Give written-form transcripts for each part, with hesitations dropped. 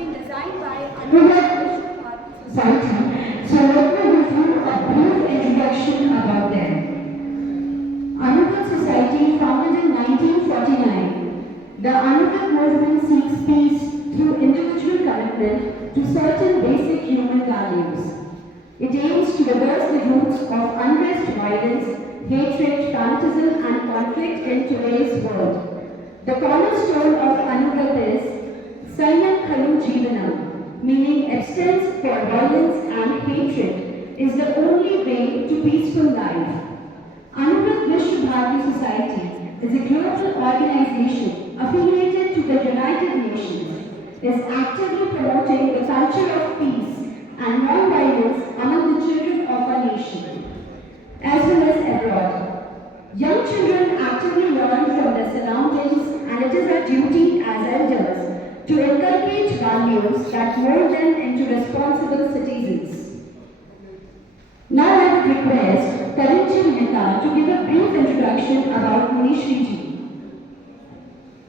been designed by Anurag Society. So let me give you a brief introduction about them. Anurag Society, founded in 1949, the Anurag movement seeks peace through individual commitment to certain basic human values. It aims to reverse the roots of unrest, violence, hatred, fanatism and conflict in today's world. The cornerstone of Anurag is Sanyam Khalu Jeevanam, meaning abstinence for violence and hatred is the only way to peaceful life. Anurag Vishwa Bharati Society is a global organization affiliated to the United Nations, is actively promoting the culture of peace and non-violence among the children of our nation, as well as abroad. Young children actively learn from their surroundings, and it is our duty as elders to inculcate values that mold them into responsible citizens. Now I would request Taranji Mehta to give a brief introduction about Munishri ji.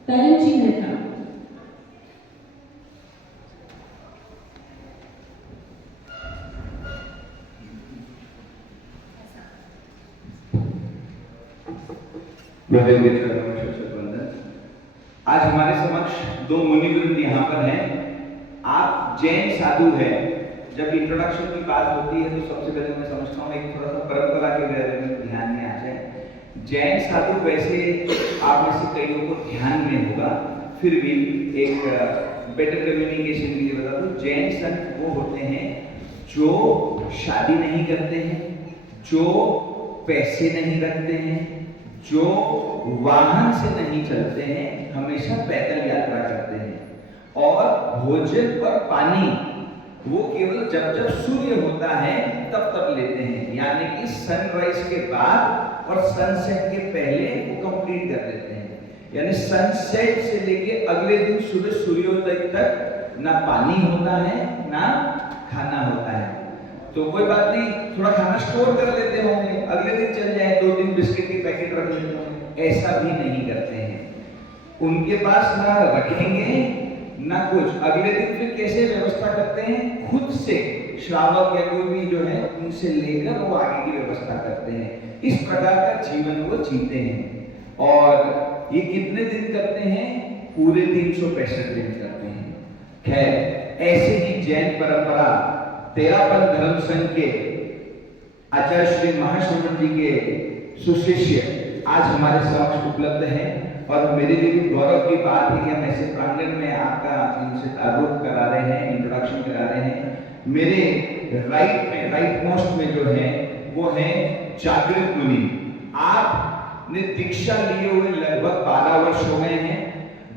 Taranji Mehta. आज हमारे समक्ष दो मुनिवृंद यहाँ पर हैं। आप जैन साधु हैं। जब इंट्रोडक्शन की बात होती है तो सबसे पहले मैं समझता हूँ एक थोड़ा सा परंपरा के बारे में ध्यान में आ जाए। जैन साधु वैसे आप में से कईयों को ध्यान में होगा, फिर भी एक बेटर कम्युनिकेशन के लिए बता दूं, जैन संत वो होते हैं जो शादी नहीं करते हैं, जो पैसे नहीं रखते हैं, जो वाहन से नहीं चलते हैं, हमेशा पैदल यात्रा करते हैं और भोजन और पानी वो केवल जब जब सूर्य होता है तब तब लेते हैं, यानी कि सनराइज के बाद और सनसेट के पहले वो कंप्लीट कर देते हैं। यानी सनसेट से लेके अगले दिन सुबह सूर्योदय तक ना पानी होता है ना खाना होता है। तो कोई बात नहीं, थोड़ा खाना स्टोर कर लेते होंगे, अगले दिन चल जाए, 2 दिन बिस्किट के पैकेट रख लेते होंगे, ऐसा भी नहीं करते हैं। उनके पास ना रखेंगे ना कुछ, अगले दिन फिर कैसे व्यवस्था करते हैं, खुद से श्रावक या कोई भी जो है उनसे लेकर वो आगे की व्यवस्था करते हैं। इस प्रकार का जीवन वो जीते हैं। और ये कितने दिन करते हैं? पूरे 365 दिन करते हैं। खैर, ऐसे ही जैन परंपरा तेरापन धर्म संघ के आचार्य श्री महाश्रमण जी के सुशिष्य आज हमारे समक्ष उपलब्ध हैं और मेरे लिए भी गौरव की बात है कि हम ऐसे प्रांगण में आपका इनसे तारुफ करा रहे हैं, इंट्रोडक्शन करा रहे हैं। मेरे राइट मोस्ट में जो है वो है जागृत मुनि। आपने दीक्षा लिए हुए लगभग 12 वर्ष हो गए हैं।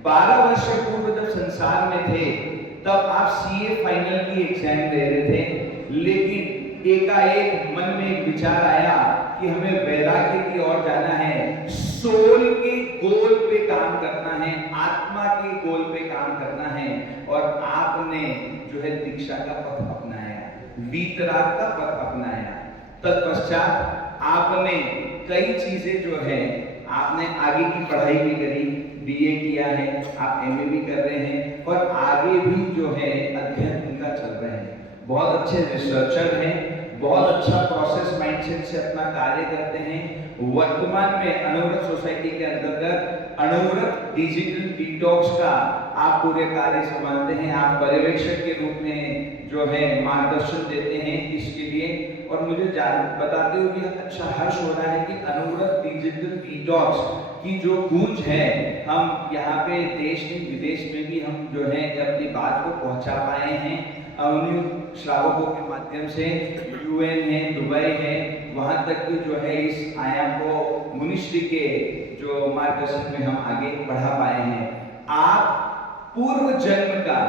12 वर्ष पूर्व जब संसार में थे तब आप सीए फाइनल की एग्जाम दे रहे थे, लेकिन एकाएक मन में एक विचार आया कि हमें वैराग्य की ओर जाना है, सोल के गोल पे काम करना है, आत्मा के गोल पे काम करना है। और आपने जो है दीक्षा का पथ अपनाया, वीतराग का पथ अपनाया। तत्पश्चात आपने कई चीजें जो है आपने आगे की पढ़ाई भी करी, बीए किया है, आप एमए भी कर रहे हैं और आगे भी जो है अध्ययन उनका चल रहे हैं। बहुत अच्छे रिसर्चर हैं, बहुत अच्छा प्रोसेस माइंडसेट से अपना कार्य करते हैं। वर्तमान में अनुव्रत सोसाइटी के अंतर्गत अनुव्रत डिजिटल डिटॉक्स का आप पूरे कार्य संभालते हैं। आप पर्यवेक्षक के रूप में जो है मार्गदर्शन देते हैं इसके लिए। और मुझे बताते हुए भी अच्छा हर्ष हो रहा है कि अनुव्रत डिजिटल डिटॉक्स की जो गूंज है, हम यहाँ पे देश में विदेश में भी हम जो है अपनी बात को पहुँचा पाए हैं। उन्हीं श्रावकों के माध्यम से यूएन है, दुबई है, वहाँ तक भी जो है इस आयाम को मुनिश्री के जो मार्गदर्शन में हम आगे बढ़ा पाए हैं। आप पूर्व जन्म का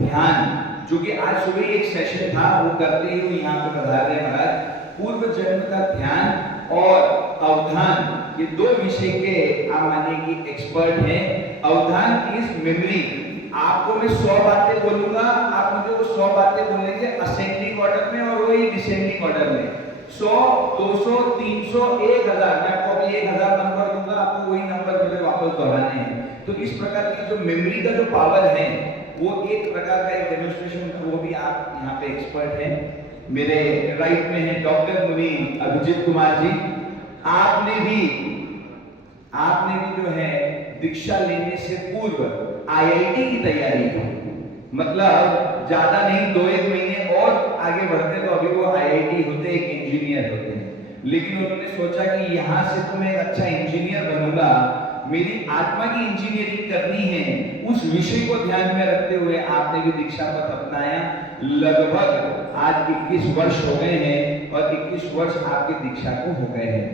ध्यान, जो कि आज सुबह एक सेशन था वो करते ही यहाँ पे पधार रहे महाराज। पूर्व जन्म का ध्यान और अवधान, ये 2 विषय के आप मानिए कि एक्सपर्ट हैं। अवधान की इस मेमोरी, आपको मैं 100 बातें बोलूंगा, आप मुझे वो 100 बातें बोलेंगे असेंडिंग ऑर्डर में और वही डिसेंडिंग ऑर्डर में। 100, 200, 300, 1000, मैं आपको अभी 1000 नंबर दूंगा, आपको वही नंबर मुझे वापस दोहराने हैं। तो इस प्रकार की जो मेमोरी का जो पावर है वो एक प्रकार का एक डेमोन्स्ट्रेशन था, वो भी आप यहाँ पे एक्सपर्ट हैं। मेरे राइट में है डॉक्टर मुनि अभिजीत कुमार जी। आपने भी जो है दीक्षा लेने से पूर्व आईआईटी की तैयारी की, मतलब ज्यादा नहीं 2-1 महीने और आगे बढ़ते तो अभी वो आईआईटी होते, एक इंजीनियर होते हैं। लेकिन उन्होंने सोचा कि यहाँ से तो मैं एक अच्छा इंजीनियर बनूंगा, मेरी आत्मा की इंजीनियरिंग करनी है। उस विषय को ध्यान में रखते हुए आपने भी दीक्षा पथ अपनाया। लगभग आज 21 वर्ष हो गए हैं और 21 वर्ष आपके दीक्षा को हो गए हैं।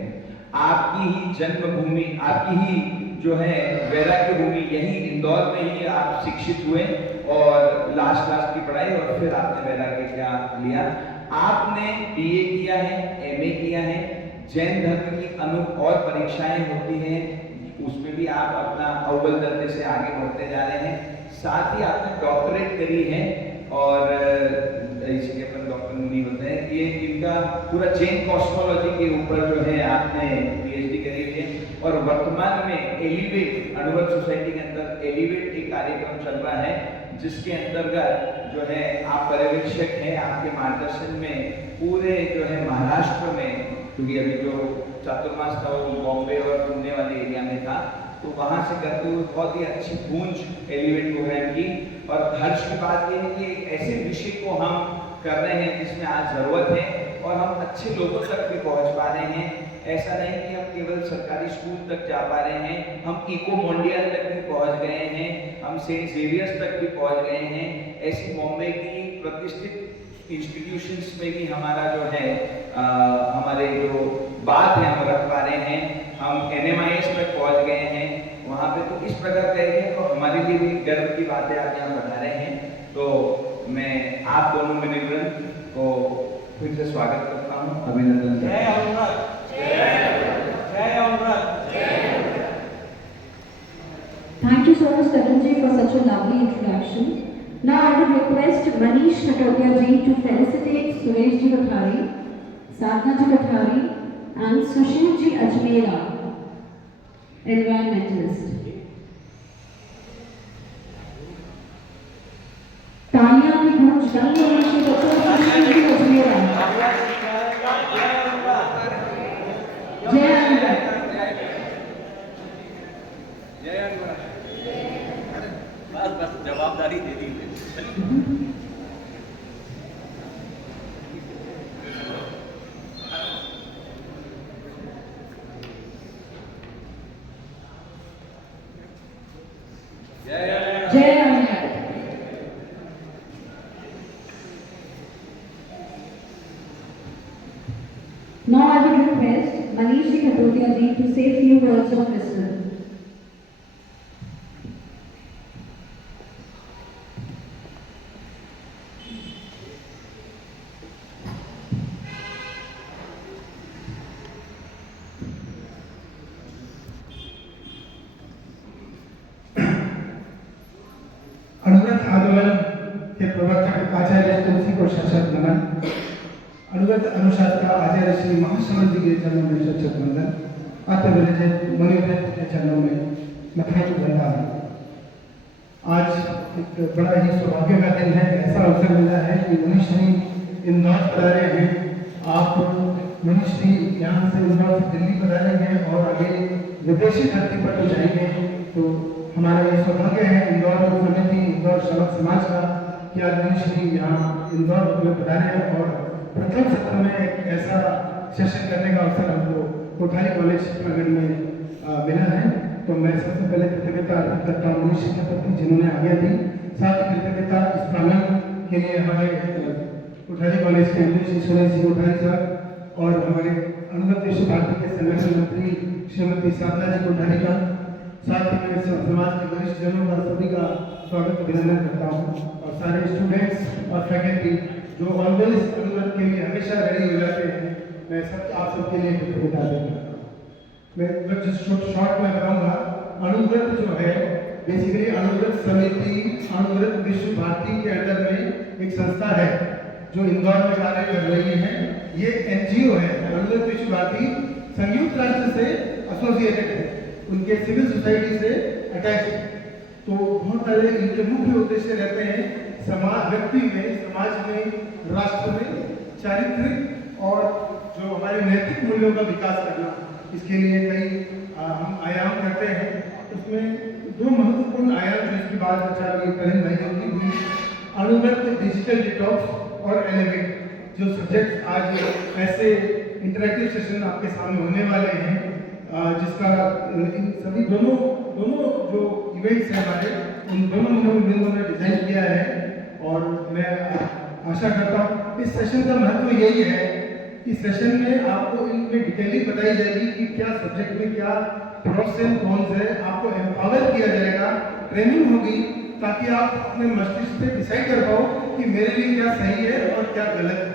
आपकी ही जन्मभूमि, आपकी ही जो है वैराग्य भूमि, यही इंदौर में ही आप शिक्षित हुए और लास्ट क्लास की पढ़ाई और फिर आपने वैराग्य क्या लिया। आपने बीए किया है, एमए किया है। जैन धर्म की और परीक्षाएं होती हैं, उसमें भी आप अपना अव्वल दर्जे से आगे बढ़ते जा रहे हैं। साथ ही आपने डॉक्टरेट करी है और इसी के अपन डॉक्टर मुनि होते हैं। ये इनका पूरा जैन कॉस्मोलॉजी के ऊपर जो है आपने पीएचडी करी हुई है और वर्तमान में एलिवेट अनुभव सोसाइटी के अंदर एलिवेट एक कार्यक्रम चल रहा है, जिसके अंतर्गत जो है आप पर्यवेक्षक हैं। आपके मार्गदर्शन में पूरे जो है महाराष्ट्र में, क्योंकि अभी जो चातुर्मास था वो बॉम्बे और पुणे वाले एरिया में था, तो वहां से करते हुए बहुत ही अच्छी गूंज एलिवेट प्रोग्राम की। और हर्ष की बात यह है कि एक ऐसे विषय को हम कर रहे हैं जिसमें आज जरूरत है और हम अच्छे लोगों तक भी पहुंच पा रहे हैं। ऐसा नहीं कि हम केवल सरकारी स्कूल तक जा पा रहे हैं, हम इको मोंडियल तक भी पहुंच गए हैं, हम सेंट जेवियर्स तक भी पहुंच गए हैं। ऐसी बॉम्बे की प्रतिष्ठित इंस्टीट्यूशंस में भी हमारा जो है हमारे जो बात है हम रख पा रहे हैं। हम NMIS तक पहुंच गए हैं वहाँ पे। तो इस प्रकार करेंगे तो हमारे लिए भी गर्व की बातें आप यहाँ बता रहे हैं। तो मैं आप दोनों मित्रगण को फिर से स्वागत करता हूँ, अभिनंदन। जय अनुराग, जय अनुराग। Thank you so much, Taran ji, for such a lovely introduction. Now I would request Manish Katodia ji to felicitate Suresh ji Kothari, Sadhna ji Kothari, and Sushil ji Ajmera, environmentalist. तालियां की गूंज डालने वाले doctor Sushil ji Ajmera. जय अनुराग। बस जवाबदारी दे दी। जय अनुराग। Now I would request Manish Katodia ji to say a few words of wisdom. Anuvrat आंदोलन के प्रवर्तक आचार्य तुलसी को शत नमन। अनुव्रत अनुशासन आचार्य श्री महासमंत जी के चरणों में शत वंदन। अतः मुनिव्रत के चरणों में मथाई वंदन। आज एक बड़ा ही सौभाग्य का दिन है। ऐसा अवसर मिला है कि मनीषी इंदौर पधारे हैं। आप मनीषी यहाँ से इंदौर से दिल्ली पधारे हैं और आगे विदेशी धरती पर तो जाएंगे। तो हमारा ये सौभाग्य है इंदौर समिति, इंदौर श्रमक समाज का, कि आज मनीषी यहाँ इंदौर में पधारे हैं और प्रथम सत्र में एक ऐसा सेशन करने का अवसर हमको कोठारी कॉलेज नगर में मिला है। तो मैं सबसे पहले कृतज्ञता अर्पित करता हूँ मनीषी के प्रति जिन्होंने आज्ञा दी। साथ ही कृतज्ञता इस प्रांगण के लिए हमारे कोठारी कॉलेज के एमडी श्री सुरेश जी कोठारी साहब और हमारे अनुव्रत विश्व भारती के संगठन मंत्री श्रीमती साधना जी कोठारी का, साथ ही मैं समाज के वरिष्ठ जनों का सभी का स्वागत अभिनंदन करता हूँ। और सारे स्टूडेंट्स और फैकल्टी जो ऑलवेज अनुव्रत के लिए हमेशा रेडी हो जाते हैं, मैं सब आप सबके लिए कृतज्ञता देता हूँ। मैं जिस शॉर्ट में बताऊंगा, अनुव्रत जो है बेसिकली अनुव्रत समिति अनुव्रत विश्व भारती के अंडर में एक संस्था है जो इंदौर में कार्य कर रही है। ये NGO है, अनुव्रत विश्व भारती संयुक्त राष्ट्र से एसोसिएटेड है, उनके सिविल सोसाइटी से अटैच है। तो बहुत सारे इनके मुख्य उद्देश्य रहते हैं समाज व्यक्ति में, समाज में, राष्ट्र में चारित्रिक और जो हमारे नैतिक मूल्यों का विकास करना। इसके लिए कई हम आयाम करते हैं। उसमें दो महत्वपूर्ण आयाम जो इसकी बात चर्चा की करें भाई ने हुई, अणुव्रत डिजिटल डिटॉक्स और एलिमेंट जो सब्जेक्ट आज ऐसे इंटरैक्टिव सेशन आपके सामने होने वाले हैं, जिसका इन सभी दोनों जो इवेंट्स हैं हमारे, उन दोनों ने डिजाइन किया है। और मैं आशा करता हूँ इस सेशन का महत्व यही है कि सेशन में आपको इनमें डिटेलिंग बताई जाएगी कि क्या सब्जेक्ट में क्या प्रोस एंड कॉन्स है, आपको एम्पावर किया जाएगा, ट्रेनिंग होगी ताकि आप अपने मस्तिष्क से डिसाइड कर पाओ कि मेरे लिए क्या सही है और क्या गलत है।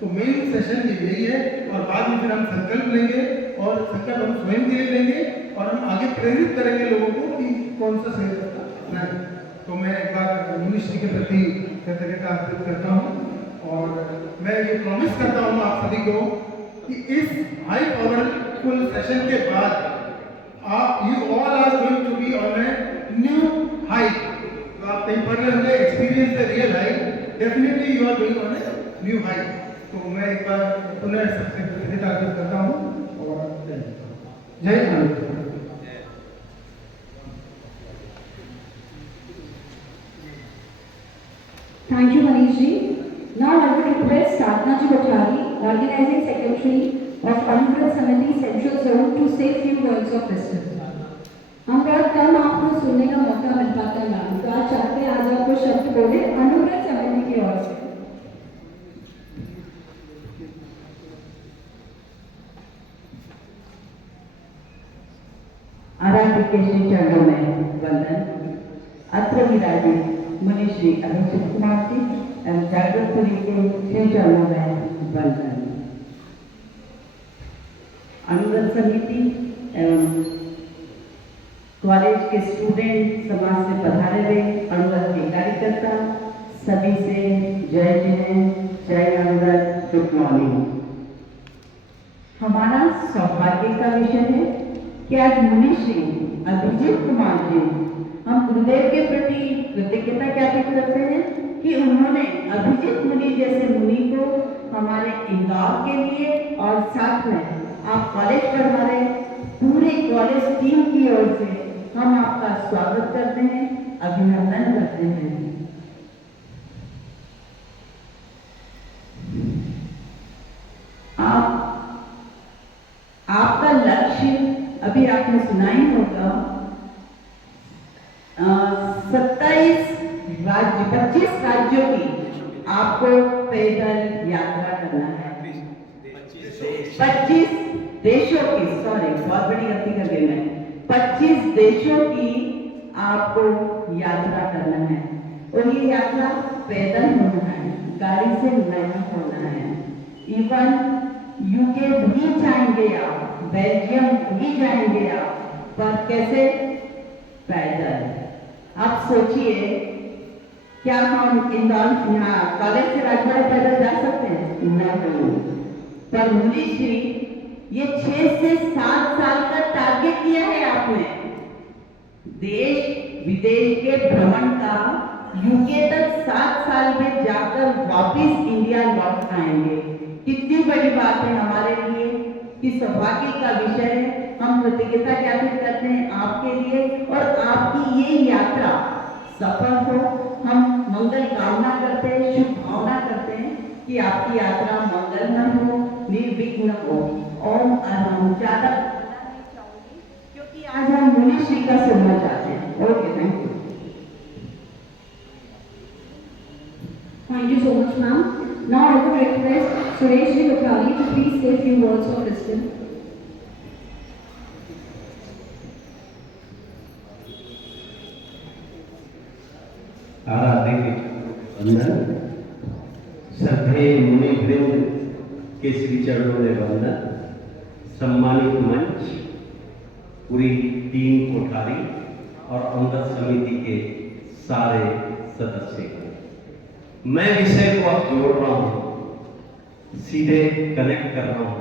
तो मेन सेशन यही है और बाद में फिर हम संकल्प लेंगे और संकल्प हम स्वयं के लिए लेंगे और हम आगे प्रेरित करेंगे लोगों को कि कौन सा सही रास्ता अपनाएं। तो मैं एक बार मुनिश्री के प्रति कृतज्ञता अर्पित करता हूँ और मैं ये प्रॉमिस करता हूँ आप सभी को कि इस हाई पावरफुल सेशन के बाद you all are going to be on a new height. तो आप कहीं पढ़ रहे होंगे experience the real height, definitely you are going on a new height. तो मैं एक बार पुनः सबसे कृतज्ञता अर्पित करता हूँ और जय Hind. Thank you, Manish ji. Now I would request Sadhana ji Kothari, Organizing Secretary of Anuvrat Samiti Central Zone, to say few words of wisdom. हम बहुत कम आपको सुनने का मौका मिल पाता है मैम, तो आज चाहते हैं आज आपको शब्द बोले अनुव्रत समिति की ओर से। आराध्य के श्री चरणों में वंदन। अत्र विराजित मुनिश्री अभिषेक कुमार जी एवं जागृतपुरी के श्री चरणों में वंदन। अनुव्रत समिति एवं कॉलेज के स्टूडेंट, समाज से पधारे हुए अनुव्रत के कार्यकर्ता सभी से जय जय जय अनुव्रत, गुड मॉर्निंग। हमारा सौभाग्य का विषय है कि आज मुनिश्री अभिजीत कुमार जी, हम गुरुदेव के प्रति कृतज्ञता ज्ञापित करते हैं कि उन्होंने अभिजीत मुनि जैसे मुनि को हमारे इंदौर के लिए और साथ में आप कॉलेज पढ़ा रहे पूरे कॉलेज टीम की ओर से हम आपका स्वागत करते हैं, अभिनंदन करते हैं। आपका लक्ष्य अभी आपने सुना ही होगा, 25 राज्यों की आपको पैदल यात्रा करना है। 25 देशों की, सॉरी बहुत बड़ी गलती कर गई मैं, 25 देशों की आपको यात्रा करना है और ये यात्रा पैदल होना है, गाड़ी से नहीं होना है। इवन यूके भी जाएंगे आप, बेल्जियम भी जाएंगे आप, पर कैसे? पैदल। आप सोचिए क्या हम इंदौर यहाँ कॉलेज से राजवाड़ा पैदल जा सकते हैं? नहीं। पर मुनिश्री ये 6 से 7 साल का टारगेट किया है आपने, देश विदेश के भ्रमण का, यूके तक 7 साल में जाकर वापिस इंडिया लौट आएंगे। कितनी बड़ी बात है हमारे लिए कि सौभाग्य का विषय है। हम कृतज्ञता ज्ञापित करते हैं आपके लिए और आपकी ये यात्रा सफल हो। हम मंगल कामना करते हैं, शुभ भावना करते हैं कि आपकी यात्रा मंगलमय हो, निर्विघ्न हो। ओम अरहम। ज्यादा क्योंकि आज हम मुनिश्री का सुनना चाहते हैं। Okay, thank you. Thank you so much, ma'am. Now I would request Suresh ji Kothari to please say a few words of wisdom. आराध्य वंदन। सभ्य मुनि वृंद के श्री चरणों में वंदन। सम्मानित मंच, पूरी टीम कोठारी और अनुव्रत समिति के सारे सदस्य को मैं विषय को अब जोड़ रहा हूँ, सीधे कनेक्ट कर रहा हूँ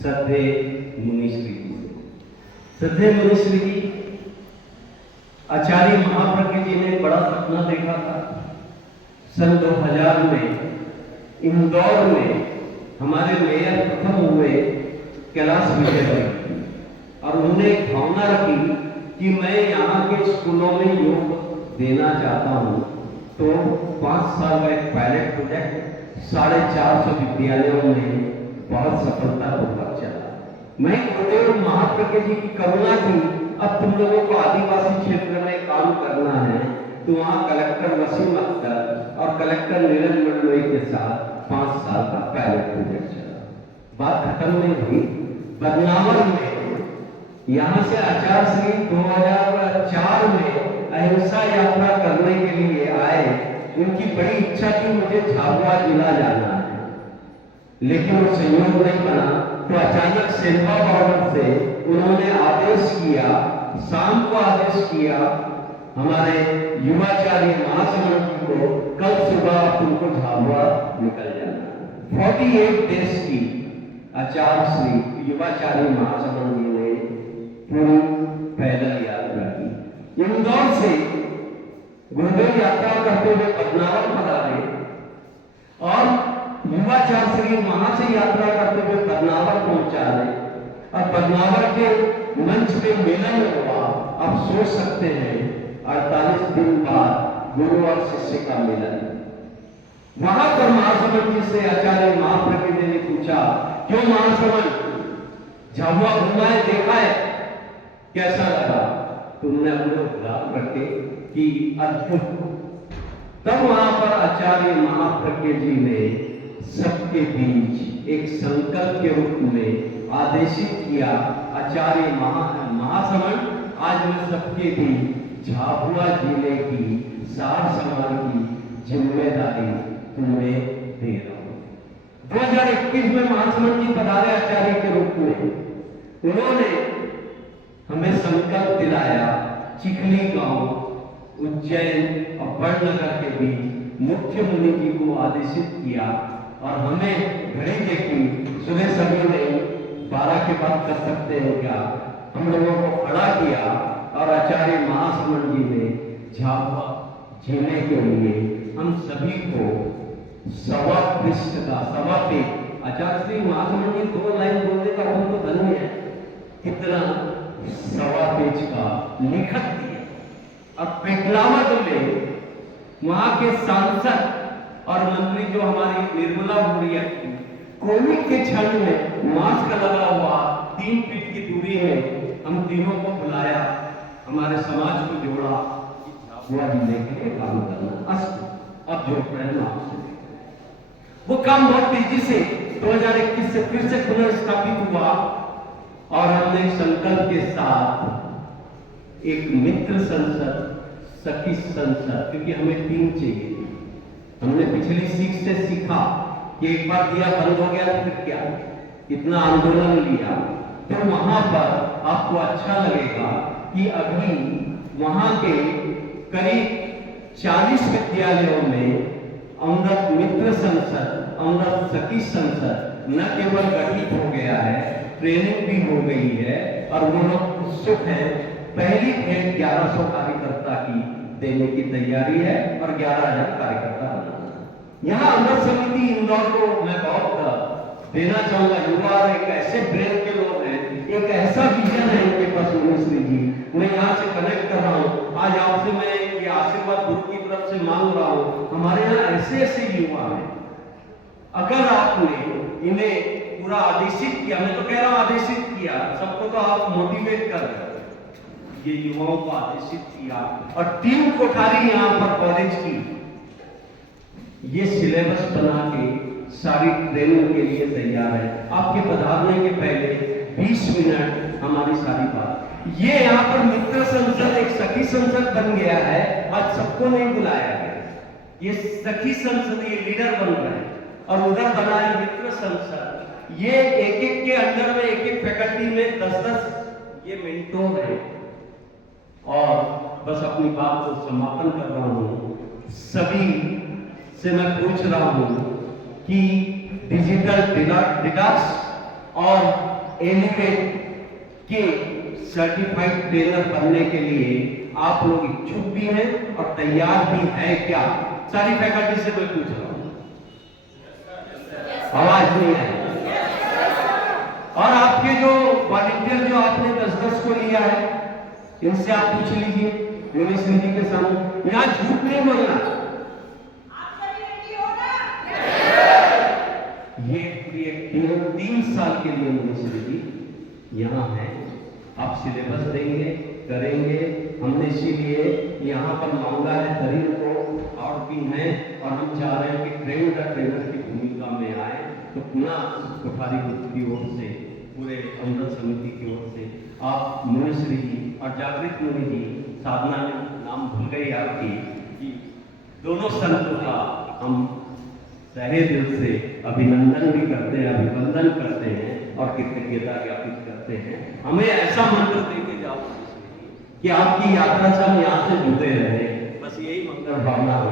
श्रद्धेय मुनिश्री जी से। श्रद्धेय मुनिश्री जी, आचार्य महाप्रज्ञ जी ने एक बड़ा सपना देखा था। सन 2000 में इंदौर में हमारे मेयर प्रथम हुए कैलाश विजयवर्गीय, और उन्होंने एक भावना रखी कि मैं यहाँ के स्कूलों में योग देना चाहता हूँ। तो 5 साल का एक पायलट प्रोजेक्ट 450 विद्यालयों में बहुत सफलतापूर्वक चला। मैं गुरुदेव महाप्रज्ञ जी की करुणा थी, अब तुम लोगों को आदिवासी क्षेत्र में काम करना है, तो वहाँ कलेक्टर वसीम अख्तर और कलेक्टर नीरज मंडलोई के साथ 5 साल का पायलट प्रोजेक्ट चला। बात खत्म नहीं हुई। बदनावर में यहाँ से आचार्य श्री 2004 में अहिंसा यात्रा करने के लिए आए। उनकी बड़ी इच्छा थी मुझे झाबुआ जिला जाना है, लेकिन वो संयोग नहीं बना। तो अचानक सेल्वा बॉर्डर से उन्होंने आदेश किया, शाम को आदेश किया हमारे युवाचार्य महासमंद जी को, कल सुबह तुमको झाबुआ निकल जाना। 48 देश की आचार्य श्री युवाचार्य महासमंद जी ने पूरी पैदल यात्रा की। इंदौर से गुरुदेव यात्रा करते हुए बदनावर पधारे और युवाचार्य श्री वहां से यात्रा करते हुए बदनावर पहुंचा रहे, और बदनावर के मंच पे मिलन हुआ। आप सोच सकते हैं 48 दिन बाद गुरु और शिष्य का मिलन। वहां पर महासमंद जी से आचार्य महाप्रज्ञ जी ने पूछा, क्यों महासमंद, झाबुआ घूमा है, देखा है, कैसा लगा? तुमने अपने उद्धार रखे कि अद्भुत। तब वहां पर आचार्य महाप्रज्ञ जी ने सबके बीच एक संकल्प के रूप में आदेशित किया, आचार्य महासमंद, आज मैं सबके बीच झाबुआ जिले की सार संभाल की जिम्मेदारी तुम्हें दे रहा हूं। 2021 में महासमंद जी पधारे आचार्य के रूप में। उन्होंने हमें संकल्प दिलाया, चिखली गांव, उज्जैन और बड़नगर के बीच मुख्य मुनि जी को आदेशित किया, और हमें घड़ी देखी, सुबह सभी ने 12 के बाद कर सकते हैं क्या, हम लोगों को खड़ा किया, और आचार्य महासमंद जी ने झाबुआ जीने के लिए हम सभी को 1.25 पृष्ठ का 1.25 पेज, आचार्य श्री महासमंद जी 2 लाइन बोलने का हम तो धन्य है, कितना 1.25 पेज का लिखत दिया। और पेटलावद में वहां के सांसद और मंत्री जो हमारी निर्मला भूरिया थी, कोविड के क्षण में मास्क लगा हुआ 3 फीट की दूरी में हम तीनों को बुलाया, हमारे समाज को जोड़ा, झाबुआ जिले के लिए काम करना। अब जो प्रश्न आपसे, वो काम बहुत तेजी से 2021 से फिर से पुनर्स्थापित हुआ, और हमने संकल्प के साथ एक मित्र संसद, सखी संसद, क्योंकि हमें 3 चाहिए। हमने पिछली सीख से सीखा कि एक बार दिया बंद हो गया तो फिर क्या, इतना आंदोलन लिया। तो वहां पर आपको अच्छा लगेगा कि अभी वहां के करीब 40 विद्यालयों में अमृत मित्र संसद, अमृत सखी संसद न केवल गठित हो गया है, ट्रेनिंग भी हो गई है, और वो लोग उत्सुक है। पहली खेल 1100 कार्यकर्ता की देने की तैयारी है, और 11,000 कार्यकर्ता बनाना। यहाँ अमृत समिति इंदौर को मैं बहुत देना चाहूंगा। युवा एक ऐसे ब्रेन के लोग हैं, एक ऐसा विजन है इनके पास मुनीश्री जी। मैं यहाँ से कनेक्ट कर रहा हूँ, आज आपसे मैं ये आशीर्वाद गुरु की तरफ से मांग रहा हूँ। हमारे यहाँ ऐसे ऐसे युवा हैं, अगर आपने इन्हें पूरा आदेशित किया, मैं तो कह रहा हूँ आदेशित किया, सबको तो आप मोटिवेट कर रहे, ये युवाओं को आदेशित किया, और 3 कोठारी यहाँ पर कॉलेज की ये सिलेबस बना के सारी ट्रेनिंग के लिए तैयार है। आपके पधारने के पहले 20 मिनट हमारी सारी बात। ये यहाँ पर मित्र संसद एक सखी संसद बन गया है, आज सबको नहीं बुलाया गया। ये सखी संसद ये लीडर बन रहे हैं, और उधर बना है मित्र संसद। ये एक के अंडर में एक फैकल्टी में 10-10 ये मेंटोर है। और बस अपनी बात को समापन कर रहा हूँ। सभी से मैं पूछ रहा हूँ कि डिजिटल डिडक्स और एलिवेट के सर्टिफाइड ट्रेनर बनने के लिए आप लोग इच्छुक भी हैं और तैयार भी हैं क्या? सारी फैकल्टी से मैं पूछ रहा हूं, आवाज नहीं आई। और आपके जो वॉलंटियर जो आपने 10-10 को लिया है, इनसे आप पूछ लीजिए मिनिस्ट्री जी के सामने, यहां झूठ नहीं बोलना। ये पूरी एक 3 साल के लिए मिनिस्ट्री जी यहाँ है, आप सिलेबस देंगे, करेंगे। हमने इसीलिए यहाँ पर मांगा है तरीन को, और भी हैं, और हम चाह रहे हैं कि ट्रेनर की भूमिका में आए। तो पुनः कोठारी ग्रुप की ओर से, पूरे अमृत समिति की ओर से आप मुनिश्री जी और जागृत मुनि जी, साधना ने नाम भूल गई आपकी, कि दोनों संतों का हम तहे दिल से अभिनंदन भी करते हैं, अभिवंदन करते हैं और कृतज्ञता ज्ञापित करते हैं। हमें ऐसा मंत्र देके जाओ कि आपकी यात्रा से हम यहाँ से जुड़े रहे, बस यही मंत्र भावना हो।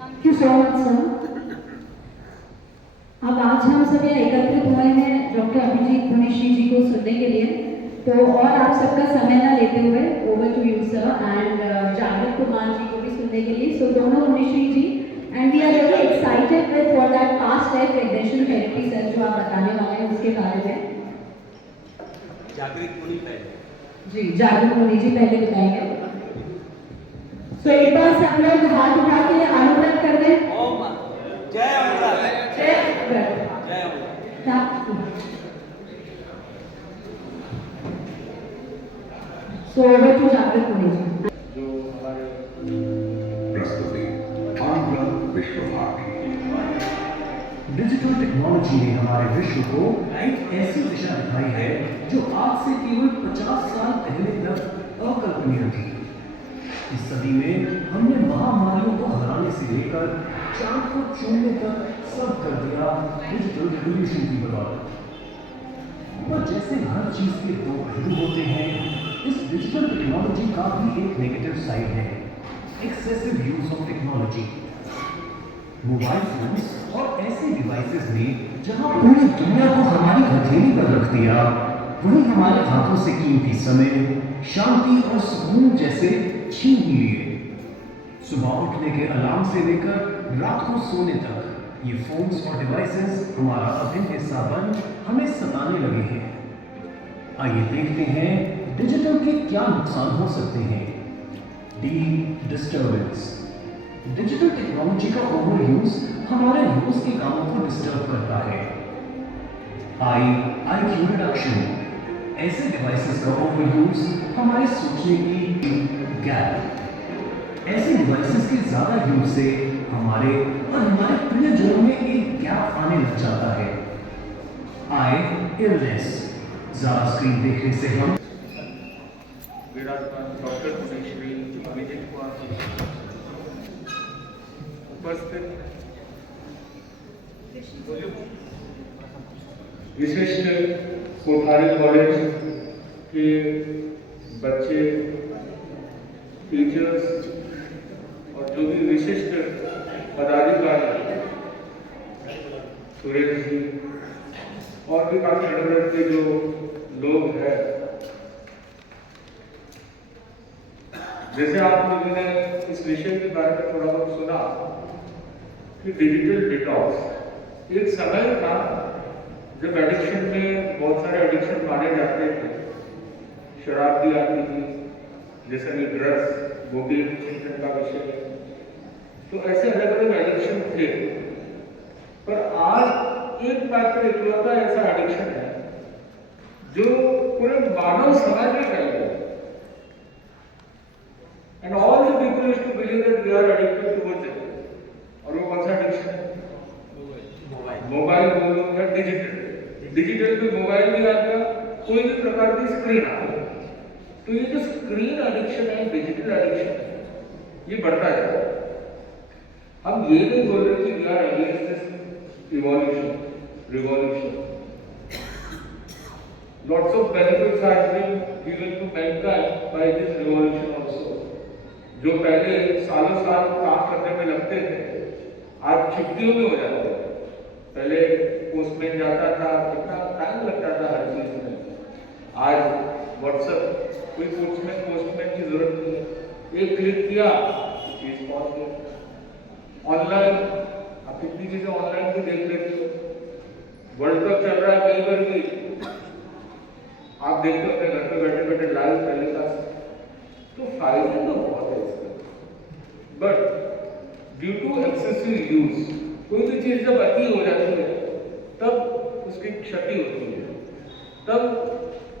Thank you so much sir. अब आज हम सब यहाँ एकत्रित हुए हैं डॉक्टर अभिजीत मुनिश्री जी को सुनने के लिए, तो और आप सबका समय ना लेते हुए over to you sir and Jagrit Kumar जी को भी सुनने के लिए। सो दोनों Munishri ji, and we are very excited with for that past life regression therapy sir जो आप बताने वाले हैं उसके बारे में। जागृत मुनि पहले जी, जागृत मुनि जी पहले बताएंगे। सो एक बार सब लोग हाथ उठा के अनुव्रत कर दें। ओम जय अमृत, जय अमृत। जय अमृत। सो ओवर टू जागृत मुनि जी। जो हमारे प्रस्तुति आंध्र विश्व भारती। डिजिटल टेक्नोलॉजी ने हमारे विश्व को एक ऐसी दिशा दिखाई है जो आज से केवल 50 साल पहले तक अकल्पनीय थी। इस सदी में हमने महामारियों को हराने से लेकर चांद को छूने तक सब कर दिया डिजिटल रिवॉल्यूशन की बदौलत। पर जैसे हर चीज के दो पहलू होते हैं, इस डिजिटल टेक्नोलॉजी का भी एक नेगेटिव साइड है, excessive use of technology. Mobile phones और ऐसे डिवाइसेस ने जहां पूरी दुनिया को हमारी हथेली पर रख दिया, वहीं हमारे हाथों से कीमती समय, शांति और सुकून जैसे छीन ही लिए। सुबह उठने के अलार्म से लेकर रात को सोने तक ये फोन्स और डिवाइसेस हमारा अभिन्न हिस्सा बन हमें सताने लगे हैं। आइए देखते हैं डिजिटल के क्या नुकसान हो सकते हैं। डिस्टर्बेंस। डिजिटल टेक्नोलॉजी का ओवर यूज हमारे रोज के कामों को डिस्टर्ब करता है। IQ reduction. ऐसे डिवाइसेस का ओवर यूज हमारे सोचने की गैप। ऐसे डिवाइसेस के ज्यादा यूज से हमारे और हमारे प्रियजनों में एक गैप आने लग जाता है। इलनेस। ज्यादा स्क्रीन देखने से हम विराजमान डॉक्टर मुनिश्री अभिजीत कुमार उपस्थित विशिष्ट कोठारी कॉलेज के बच्चे, टीचर्स और जो भी विशिष्ट पदाधिकारी, सुरेश जी और भी काफी बड़े के जो लोग हैं, जैसे आप लोगों ने इस विषय के बारे में थोड़ा बहुत सुना कि डिजिटल डिटॉक्स एक समय था जब एडिक्शन में बहुत सारे एडिक्शन माने जाते थे। शराब भी आती थी, जैसे कि ड्रग्स, वो भी चिंतन का विषय है। तो ऐसे अलग अलग एडिक्शन थे, पर आज एक मात्र इकलौता ऐसा एडिक्शन है जो पूरे मानव समाज में फैल गया। And all the people used to believe that we are addicted towards it. और वो कौन सा एडिक्शन है? मोबाइल बोलो या डिजिटल। डिजिटल में मोबाइल भी आ गया, कोई भी प्रकार की स्क्रीन आ गई। तो ये जो स्क्रीन एडिक्शन है, डिजिटल एडिक्शन है, ये बढ़ता जा रहा है। हम ये नहीं बोल रहे कि we are against this evolution, revolution. Lots of benefits have been given to mankind by this revolution also. जो पहले सालों साल काम करने में लगते थे, आज छुट्टियों में हो जाते हैं। पहले पोस्टमैन जाता था, कितना टाइम लगता था हर चीज में। आज व्हाट्सएप, कोई पोस्टमैन की जरूरत नहीं है, एक क्लिक किया चीज पहुंच गई। ऑनलाइन आप कितनी चीजें ऑनलाइन भी देख लेते हो। वर्ल्ड कप चल रहा है कहीं पर भी, आप देखते हो अपने घर पे बैठे बैठे लाइव टेलीकास्ट, तो फायदे तो बहुत है इसके। But due to excessive use कोई भी चीज जब अति हो जाती है तब उसकी क्षति होती है, तब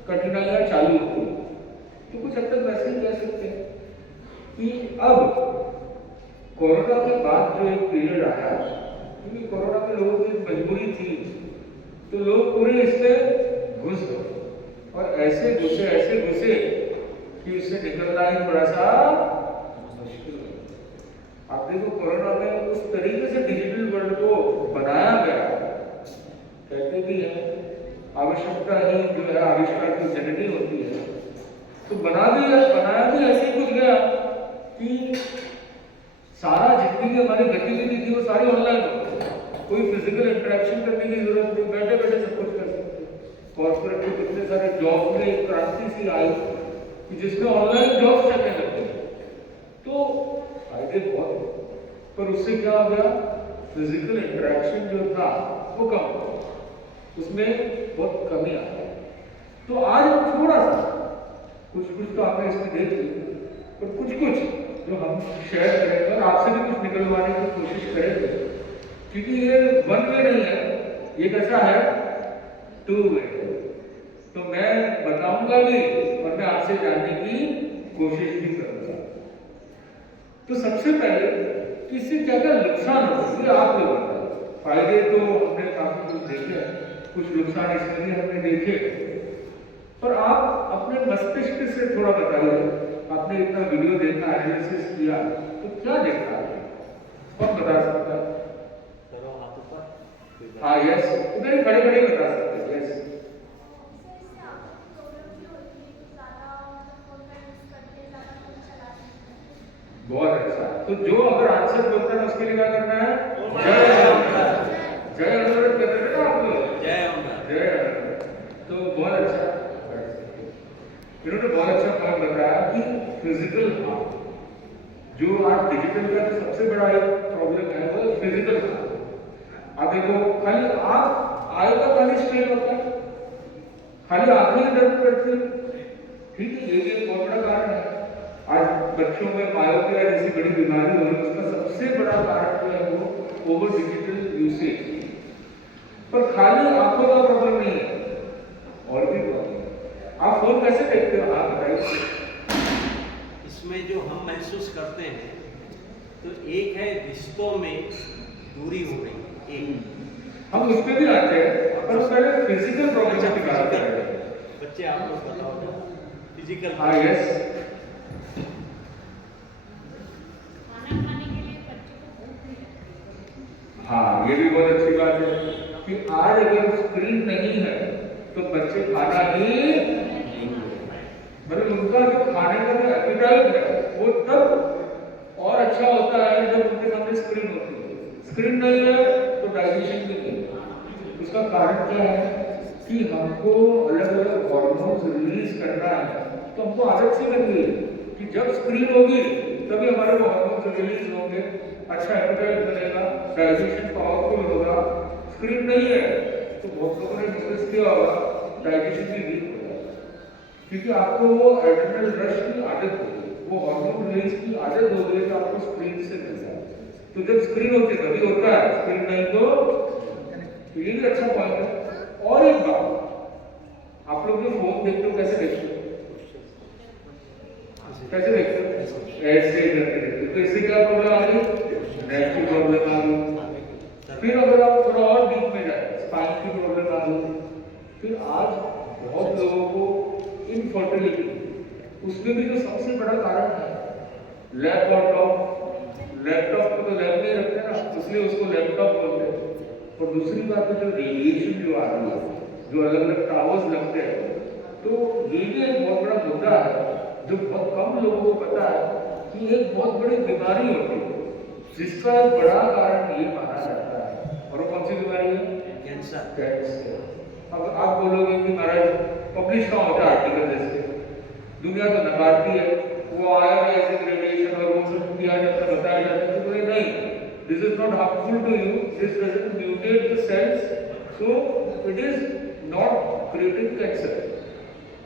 कठिनाइयां चालू होती है। तो कुछ हद तक वैसे ही कह सकते हैं कि अब कोरोना के बाद जो एक पीरियड आया, क्योंकि कोरोना में लोगों की मजबूरी थी, तो लोग पूरे इसमें घुस गए और ऐसे घुसे कि उससे निकलना ही बड़ा सा मुश्किल है। आप देखो कोरोना में उस तरीके से डिजिटल वर्ल्ड को बनाया गया, कहते भी हैं आवश्यकता ही जो है आविष्कार की जननी होती है, तो बनाया भी ऐसे कुछ गया कि सारा जितनी भी हमारी गतिविधि थी वो सारी ऑनलाइन हो गई। कोई फिजिकल इंटरेक्शन करने की जरूरत नहीं, बैठे बैठे सब कुछ कर सकते। कॉर्पोरेट के कितने सारे जॉब में एक क्रांति सी आई कि जिसमें ऑनलाइन जॉब चलने लगे, तो फायदे बहुत है। पर उससे क्या हो गया, फिजिकल इंटरेक्शन जो था वो कम हो गया, उसमें बहुत कमी आ गई। तो आज हम थोड़ा सा कुछ तो आपने इसमें देख लिया, पर कुछ जो हम शेयर करेंगे और आपसे भी कुछ निकलवाने की कोशिश करेंगे, क्योंकि ये वन वे नहीं है, ये कैसा है, टू वे। तो मैं बताऊंगा भी और मैं आपसे जानने की कोशिश भी करूंगा। तो सबसे पहले इससे क्या क्या नुकसान होते हैं आप लोगों का। फायदे तो हमने काफी कुछ देखे हैं, कुछ नुकसान इसमें भी हमने देखे, पर आप अपने मस्तिष्क से थोड़ा बताइए। आपने इतना वीडियो देखा, एनालिसिस किया, तो क्या देखा कौन बता सकता है? हाँ यस, उधर ही खड़े बता सकते हैं। यस, बहुत अच्छा। तो जो अगर आंसर बोलता है उसके लिए क्या करना है? जय अनुरोध कर रहे हैं आप लोग, जय। तो बहुत अच्छा, इन्होंने बहुत अच्छा पॉइंट बताया कि फिजिकल जो आज डिजिटल का जो सबसे बड़ा एक प्रॉब्लम है वो फिजिकल का। आप देखो खाली आय का खाली स्ट्रेन होता है, खाली आंखें दर्द करती है, ठीक है, ये भी एक बहुत बड़ा कारण है। आज बच्चों में मायोपिया जैसी बड़ी बीमारी हो रही है, उसका सबसे बड़ा कारण जो है वो ओवर डिजिटल यूसेज। पर खाली आंखों का प्रॉब्लम नहीं है, और भी प्रॉब्लम। आप फोन कैसे देखते हो? आप बताइए। इसमें जो हम महसूस करते हैं, तो एक है रिश्तों में दूरी हो रही है, एक हम उस पर भी आते हैं, पर पहले फिजिकल प्रॉब्लम की बात करें। बच्चे आप लोग बताओ ना, फिजिकल। हाँ यस, हाँ ये भी बहुत अच्छी बात है कि आज अगर स्क्रीन नहीं है तो बच्चे खाना ही, मतलब उनका जो खाने का जो एपेटाइट है वो तब और अच्छा होता है जब उनके सामने स्क्रीन होती है। स्क्रीन नहीं है तो डाइजेशन भी नहीं है। उसका कारण क्या है कि हमको अलग अलग हार्मोन्स रिलीज करना है, तो हमको आदत सी लग गई है कि जब स्क्रीन होगी तभी हमारे वो हार्मोन्स रिलीज होंगे, अच्छा एपेटाइट बनेगा, डाइजेशन पावरफुल होगा। स्क्रीन नहीं है तो बहुत लोगों ने नोटिस किया होगा डाइजेशन भी वीक होगा, क्योंकि आपको वो एड्रेनल रश की आदत हो गई, वो हार्मोन रिलीज की आदत हो गई, तो आपको स्क्रीन से मिलता है। तो जब स्क्रीन होती है तभी होता है, स्क्रीन नहीं तो ये भी अच्छा पॉइंट है। और एक बात, आप लोग जो फोन देखते हो कैसे देखते हो? कैसे देखते हो? ऐसे करके देखते हो। तो इससे क्या प्रॉब्लम आ गई? नेक की प्रॉब्लम आ गई। फिर अगर आप थोड़ा और डीप में जाए, स्पाइन की प्रॉब्लम आ गई। फिर आज बहुत लोगों को इनफर्टिलिटी, उसमें भी जो सबसे बड़ा कारण है लैपटॉप को तो लैब में रखते हैं ना, इसलिए उसको लैपटॉप बोलते हैं। और दूसरी बात है जो रेडिएशन जो आ रही है, जो अलग अलग टावर्स लगते हैं, तो ये भी एक बहुत बड़ा मुद्दा है जो बहुत कम लोगों को पता है कि एक बहुत बड़ी बीमारी होती है जिसका एक बड़ा कारण ये माना जाता है। और वो कौन सी बीमारी है? कैंसर। अब आप बोलोगे कि महाराज पब्लिश कहाँ होता है आर्टिकल जैसे, दुनिया तो नकारती है, वो आएगा ऐसे ग्रेडेशन और वो सब किया जाता है, बताया जाता है कि बोले नहीं, this is not harmful to you, this doesn't mutate the cells, so it is not creating cancer.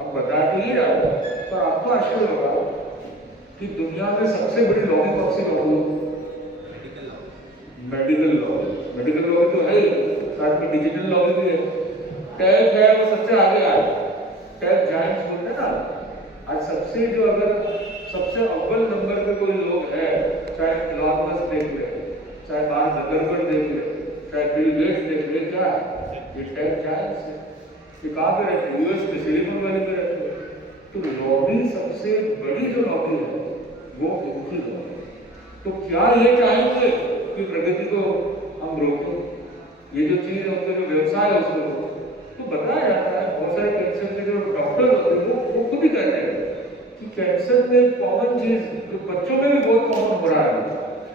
अब बता तो ही रहा हूं, पर आपको आश्चर्य होगा कि दुनिया में सबसे बड़ी लॉबी कौन सी lobby? Medical lobby. Medical lobby तो है ही, साथ में डिजिटल लॉबी भी है। टैग है वो सबसे आगे आया, टैग जायंट्स बोलते हैं ना। आज सबसे जो अगर सबसे अव्वल नंबर पे कोई लोग है, चाहे इलॉन मस्क देख ले, चाहे मार्क जकरबर्ग देख ले, चाहे बिल गेट्स देख ले, क्या है ये टैग जायंट्स है। ये कहाँ पे रहते हैं? यूएस में सिलिकॉन वैली में रहते हैं। तो लॉबी सबसे बड़ी जो लॉबी है वो इनकी है। तो क्या ये चाहेंगे कि प्रगति को हम रोकें? ये जो चीज है उनका जो व्यवसाय है उसको रोकें। तो बताया जाता है बहुत सारे कैंसर के जो डॉक्टर होते हैं वो खुद ही कहते हैं कि कैंसर में कॉमन चीज जो बच्चों में भी बहुत कॉमन हो रहा है,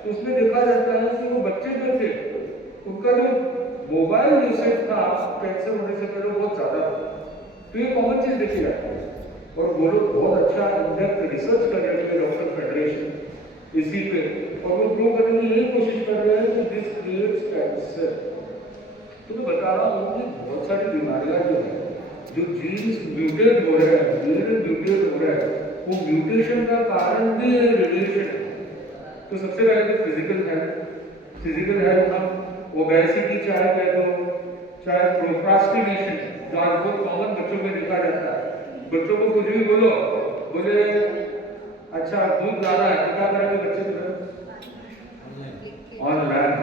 तो उसमें देखा जाता है कि वो बच्चे जो थे उनका जो मोबाइल यूसेज था कैंसर होने से पहले बहुत ज्यादा था। तो ये कॉमन चीज देखी जाती है और वो लोग बहुत अच्छा इनडेप्थ रिसर्च कर रहे हैं डॉक्टर फेडरेशन इसी पे, और वो प्रूव करने की यही कोशिश कर रहे हैं कि दिस क्रिएट्स कैंसर। तो मैं बता रहा हूँ कि बहुत सारी बीमारियां जो है, जो जीन्स म्यूटेट हो रहे हैं, डीएनए म्यूटेट हो रहा है, वो म्यूटेशन का कारण भी है रेडिएशन। तो सबसे पहले तो फिजिकल हेल्थ हम ओबेसिटी चाहे कह दो, चाहे प्रोक्रास्टिनेशन जो आज बहुत कॉमन बच्चों में देखा जाता है। बच्चों को कुछ भी बोलो, बोले अच्छा दूध ज़्यादा है, क्या करेंगे बच्चे? ऑनलाइन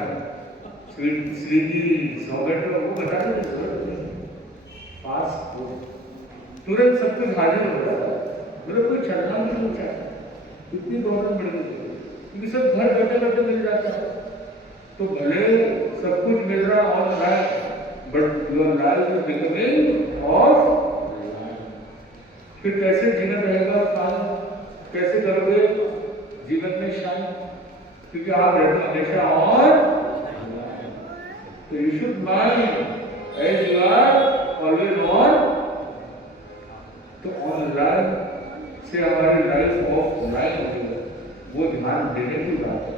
स्विगी जोमेटो वो बता देते, फास्ट फूड तुरंत सब कुछ हाजिर हो जाता है, मतलब कोई चलना भी नहीं चाहता। इतनी प्रॉब्लम बढ़ गई क्योंकि सब घर बैठे बैठे मिल जाता है। तो भले सब कुछ मिल रहा है online, but your life is becoming of. फिर कैसे जीवन रहेगा, काम कैसे करोगे जीवन में शाइन? क्योंकि आप रहते हमेशा ऑन। तो you should mind as you are always on. तो ऑनलाइन से हमारी लाइफ ऑफलाइन होती है, वो ध्यान देने की बात है।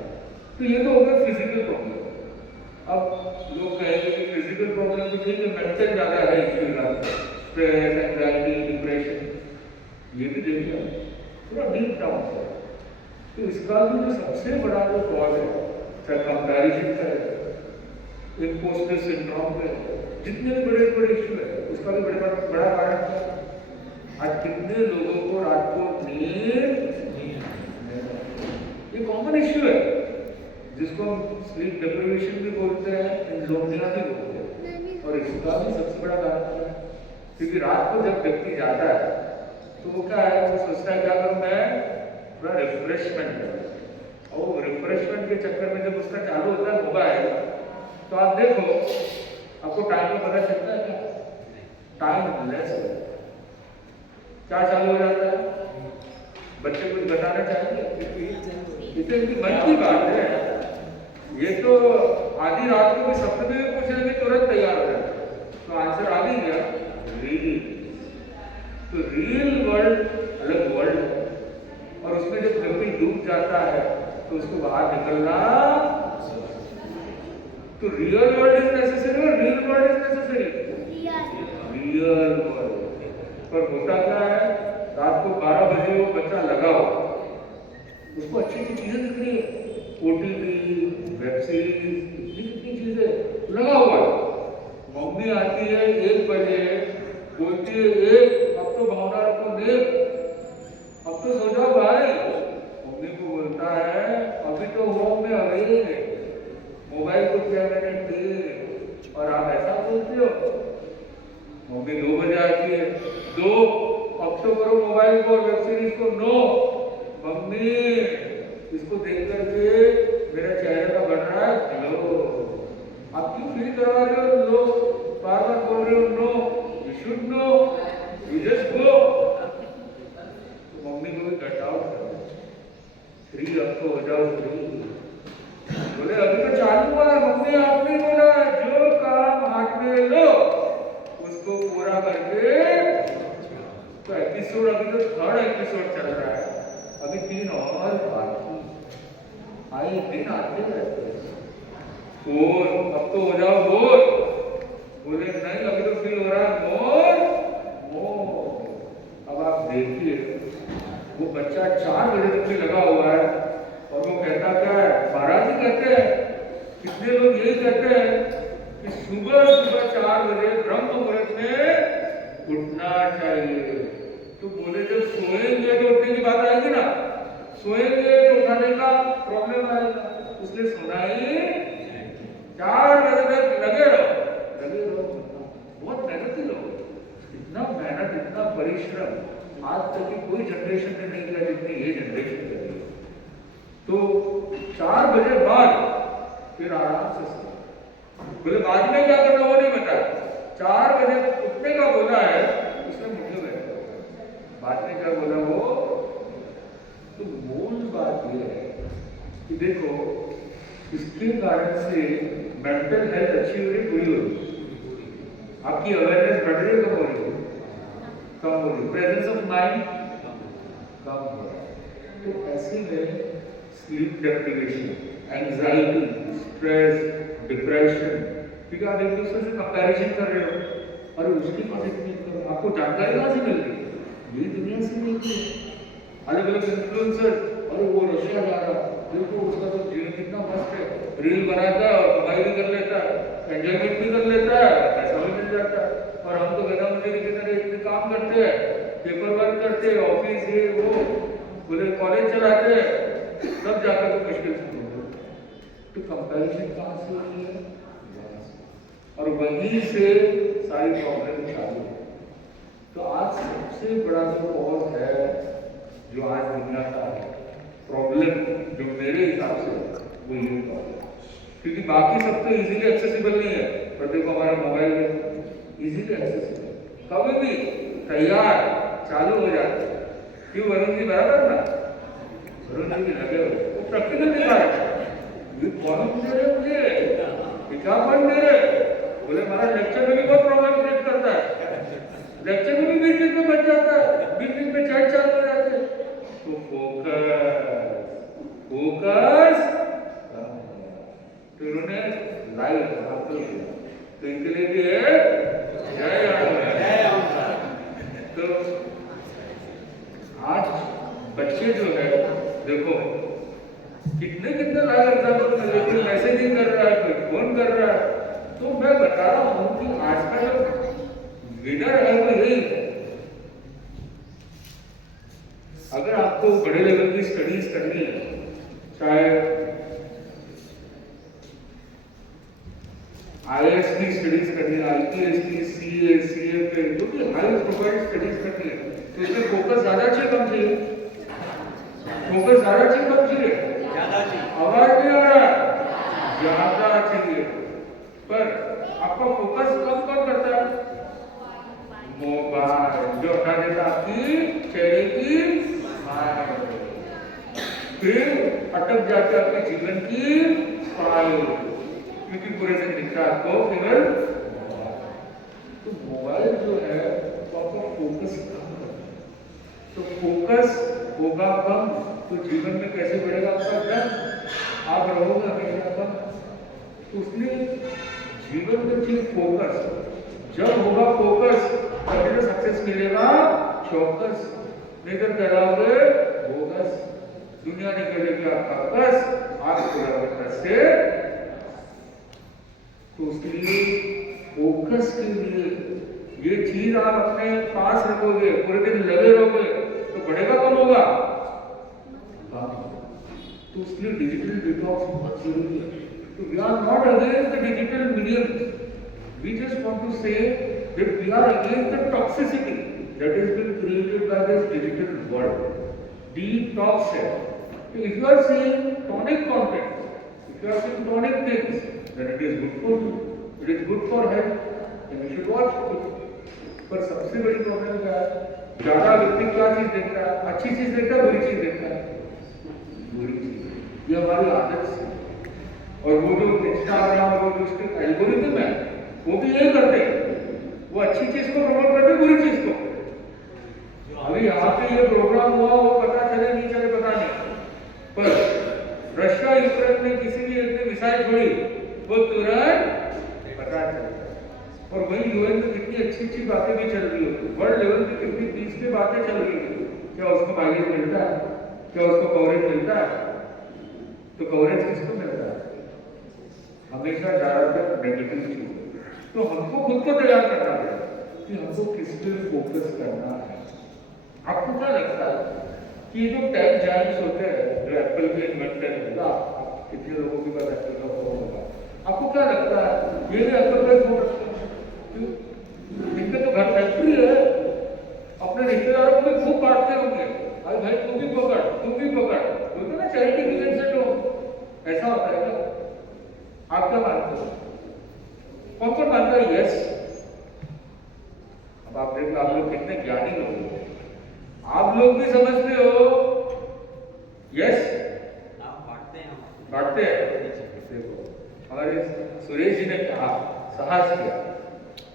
तो ये तो हो गया फिजिकल प्रॉब्लम। अब लोग कहेंगे कि फिजिकल प्रॉब्लम तो ठीक है, मेंटल ज्यादा है इश्यू का, स्ट्रेस, एंजाइटी, डिप्रेशन, ये भी देखिए पूरा डीप डाउन है। तो इसका भी जो सबसे बड़ा जो कॉज है, चाहे कंपैरिजन का है, इम्पोस्टर सिंड्रोम का है, जितने भी बड़े बड़े इश्यू है, उसका भी बड़ा कारण है। आज कितने लोगों को रात को नींद, ये कॉमन इश्यू है जिसको हम स्लीप डिप्रिवेशन भी बोलते हैं, इंसोम्निया भी बोलते हैं। और इसका भी सबसे बड़ा कारण है क्योंकि रात को जब व्यक्ति जाता है तो वो क्या है, वो सोचता है क्या करूं मैं, थोड़ा रिफ्रेशमेंट। और रिफ्रेशमेंट के चक्कर में जब उसका चालू होता है मोबाइल, तो आप देखो आपको टाइम में पता चलता है क्या? टाइम लेस है। क्या चालू हो जाता है? बच्चे कुछ बताना चाहेंगे? इतनी इनकी मन की बात है। ये तो आधी रात को भी सपने में पूछने में तुरंत तैयार हो जाता है। तो आंसर आ भी गया, रील। तो रियल वर्ल्ड अलग वर्ल्ड है, और उसमें जब व्यक्ति डूब जाता है तो उसको बाहर निकलना। तो रियल वर्ल्ड इज नेसेसरी और real world is necessary. Real world पर होता क्या है, रात को 12 बजे वो बच्चा लगा हो, उसको अच्छी अच्छी चीजें दिख रही है, ओटीटी, वेब सीरीज, कितनी चीजें लगा हुआ है। मम्मी आती है 1 बजे, बोलती है एक अब तो भावना रखो, देख अब तो सो जाओ भाई। मम्मी को बोलता है अभी तो होम में अवे, मोबाइल को किया मैंने ठीक, और आप ऐसा बोलते हो। मम्मी 2 बजे आती है, 2 अब तो करो मोबाइल को और वेब सीरीज को, नो मम्मी इसको देख करके मेरा चेहरे का बढ़ रहा है, हेलो आप क्यों फील करवा रहे हो? लोग बार बार बोल रहे हो no, you should know, you just go. Mummy को भी कट आउट करो, फ्री अब तो हो जाओ फ्री। बोले अभी तो चालू हुआ है मम्मी, आपने बोला जो काम हाथ में लो उसको पूरा करके। तो एपिसोड अभी तो 3rd एपिसोड चल रहा है, अभी 3 और बाकी। आए दिन आते रहते हैं, बोर अब तो हो जाओ बोर। बोले नहीं अभी तो फील हो रहा है मोर मोर। अब आप देखिए वो बच्चा 4 बजे तक भी लगा हुआ है और वो कहता क्या है, महाराज जी कहते हैं, कितने लोग यही कहते हैं कि सुबह 4 बजे ब्रह्म मुहूर्त में उठना चाहिए। तो बोले जब सोएंगे तो उठने की बात आएगी ना, सोएंगे तो उठाने का प्रॉब्लम आएगा, इसलिए सोना ही 4 बजे तक लगे रहो। बहुत मेहनती लोग, इतना मेहनत इतना परिश्रम आज तक की कोई जनरेशन ने नहीं किया जितनी ये जनरेशन कर रही है। तो 4 बजे बाद फिर आराम से सो। बोले बाद में क्या करना वो नहीं बताया, 4 बजे उठने का बोला है, उसने मुझे बैठा। बाद में क्या बोला वो, तो मूल बात ये है कि देखो इसके कारण से मेंटल हेल्थ अच्छी हो रही बुरी हो रही, आपकी अवेयरनेस बढ़ रही है कम हो रही है, कम हो रही, प्रेजेंस ऑफ माइंड कम हो रहा है। तो ऐसे में sleep deprivation, anxiety, stress, depression, क्योंकि आप एक दूसरे से कंपैरिजन कर रहे हो और उसकी पास इतनी इनकम, आपको जानकारी कहाँ से मिल रही है, ये दुनिया से मिलती है। अलग अलग इन्फ्लुएंसर, अरे वो रशिया जा रहा, देखो उसका तो जीवन कितना मस्त है, रील बनाता है और कमाई भी कर लेता है, एंजॉयमेंट भी कर लेता है, पैसा भी मिल जाता है। और हम तो गधा मुझे की तरह इतने काम करते हैं, पेपर वर्क करते हैं, ऑफिस ये वो, पूरे कॉलेज चलाते हैं, तब जाकर तो मुश्किल से तो कंपैरिजन कहाँ से होती है, और वहीं से सारी प्रॉब्लम चालू है। तो आज सबसे बड़ा जो कॉज है जो आज दुनिया का है प्रॉब्लम, जो मेरे हिसाब से वो ये प्रॉब्लम, क्योंकि बाकी सब तो इजीली एक्सेसिबल नहीं है, पर देखो हमारा मोबाइल में इजीली एक्सेसिबल, कभी भी तैयार चालू हो जाता है। क्यों वरुण जी बराबर ना, वरुण जी लगे हुए, वो प्रैक्टिकल दिखा रहे, ये कौन दे रहे मुझे, क्या पढ़ दे रहे, बोले हमारा लेक्चर में भी बहुत प्रॉब्लम क्रिएट करता है, लेक्चर में भी बीच में बच जाता है, बीच में चैट चालू हो जाते हैं। तो फोकस फोकस तो इन्होंने लाइव तो इनके लिए भी है जय हनुमान। तो आज बच्चे जो है देखो कितने कितने लाइव एग्जाम्पल में, कोई मैसेजिंग कर रहा है, कोई फोन कर रहा है। तो मैं बता रहा हूँ कि आज का जो विनर है वो यही है। अगर आपको बड़े लेवल की स्टडीज करनी है, चाहे IAS की स्टडीज करनी है, IPS की, CA, CFA, जो भी हाई प्रोफाइल स्टडीज करनी है, तो इसमें फोकस ज्यादा चाहिए कम चाहिए, फोकस ज्यादा चाहिए कम चाहिए, आवाज नहीं आ रहा, ज्यादा चाहिए। पर आपका फोकस कब कब करता है, मोबाइल जो हटा देता आपकी चेहरे की, फिर अटक जाते आपके जीवन की फाइल, क्योंकि पूरे दिन दिखता है आपको केवल। तो मोबाइल जो है तो आपका फोकस कम है, तो फोकस होगा कम तो जीवन में कैसे बढ़ेगा आपका ध्यान, आप रहोगे हमेशा कम। तो उसलिए जीवन में चाहिए फोकस, जब होगा फोकस तभी सक्सेस मिलेगा, चौकस नहीं तो कराओगे बोगस, दुनिया ने कहेगी आपका बस, आप पूरा से। तो उसके लिए फोकस के लिए ये चीज आप अपने पास रखोगे, पूरे दिन लगे रहोगे, तो बढ़ेगा कम होगा। तो उसके लिए डिजिटल डिटॉक्स बहुत जरूरी है। तो we are not against the digital medium, we just want to say that we are against the toxicity that has been created by this digital world. Detox है। So if you are seeing tonic content, if you are seeing tonic things, then it is good for you, it is good for health, and you should watch it. पर सबसे बड़ी problem क्या है, ज्यादा व्यक्ति क्या चीज देखता है, अच्छी चीज देखता है, बुरी चीज देखता है, बुरी चीज, ये हमारी आदत है। और वो जो इंस्टाग्राम और जो उसके एल्गोरिथम है वो भी यही करते हैं, वो अच्छी चीज को प्रमोट करते हैं बुरी चीज को। अभी अभी यहाँ पे ये प्रोग्राम हुआ वो पता चले नहीं चले पता नहीं, पर रशिया यूक्रेन में किसी भी एक ने मिसाइल छोड़ी वो तुरंत पता चलता है। और वही यूएन में कितनी अच्छी अच्छी बातें भी चल रही होती, वर्ल्ड लेवल पे कितनी पीस की बातें चल रही होती, क्या उसको माइलेज मिलता है, क्या उसको कवरेज मिलता है? तो कवरेज किसको मिलता है? हमेशा ज्यादातर नेगेटिव चीज। तो हमको खुद को तैयार करना है कि हमको किस पे फोकस करना है। आपको क्या लगता है कि जो टेक जायंट्स होते हैं, जो एप्पल के इन्वेंटर है, कितने लोगों के पास एप्पल का फोन होगा, आपको क्या लगता है ये एप्पल का फोन रखते हैं? क्यों? इनके तो घर फैक्ट्री है, अपने रिश्तेदारों को भी खूब बांटते होंगे, अरे भाई तू भी पकड़, तू भी पकड़, बोलते ना चैरिटी बिजनेस से तो ऐसा होता है क्या? आप क्या मानते हो? कौन कौन मानता है यस? अब आप देख लो, आप लोग कितने ज्ञानी लोग हो, आप लोग भी समझते हो यस? बांटते हैं। देखो हमारे सुरेश जी ने कहा, साहस किया,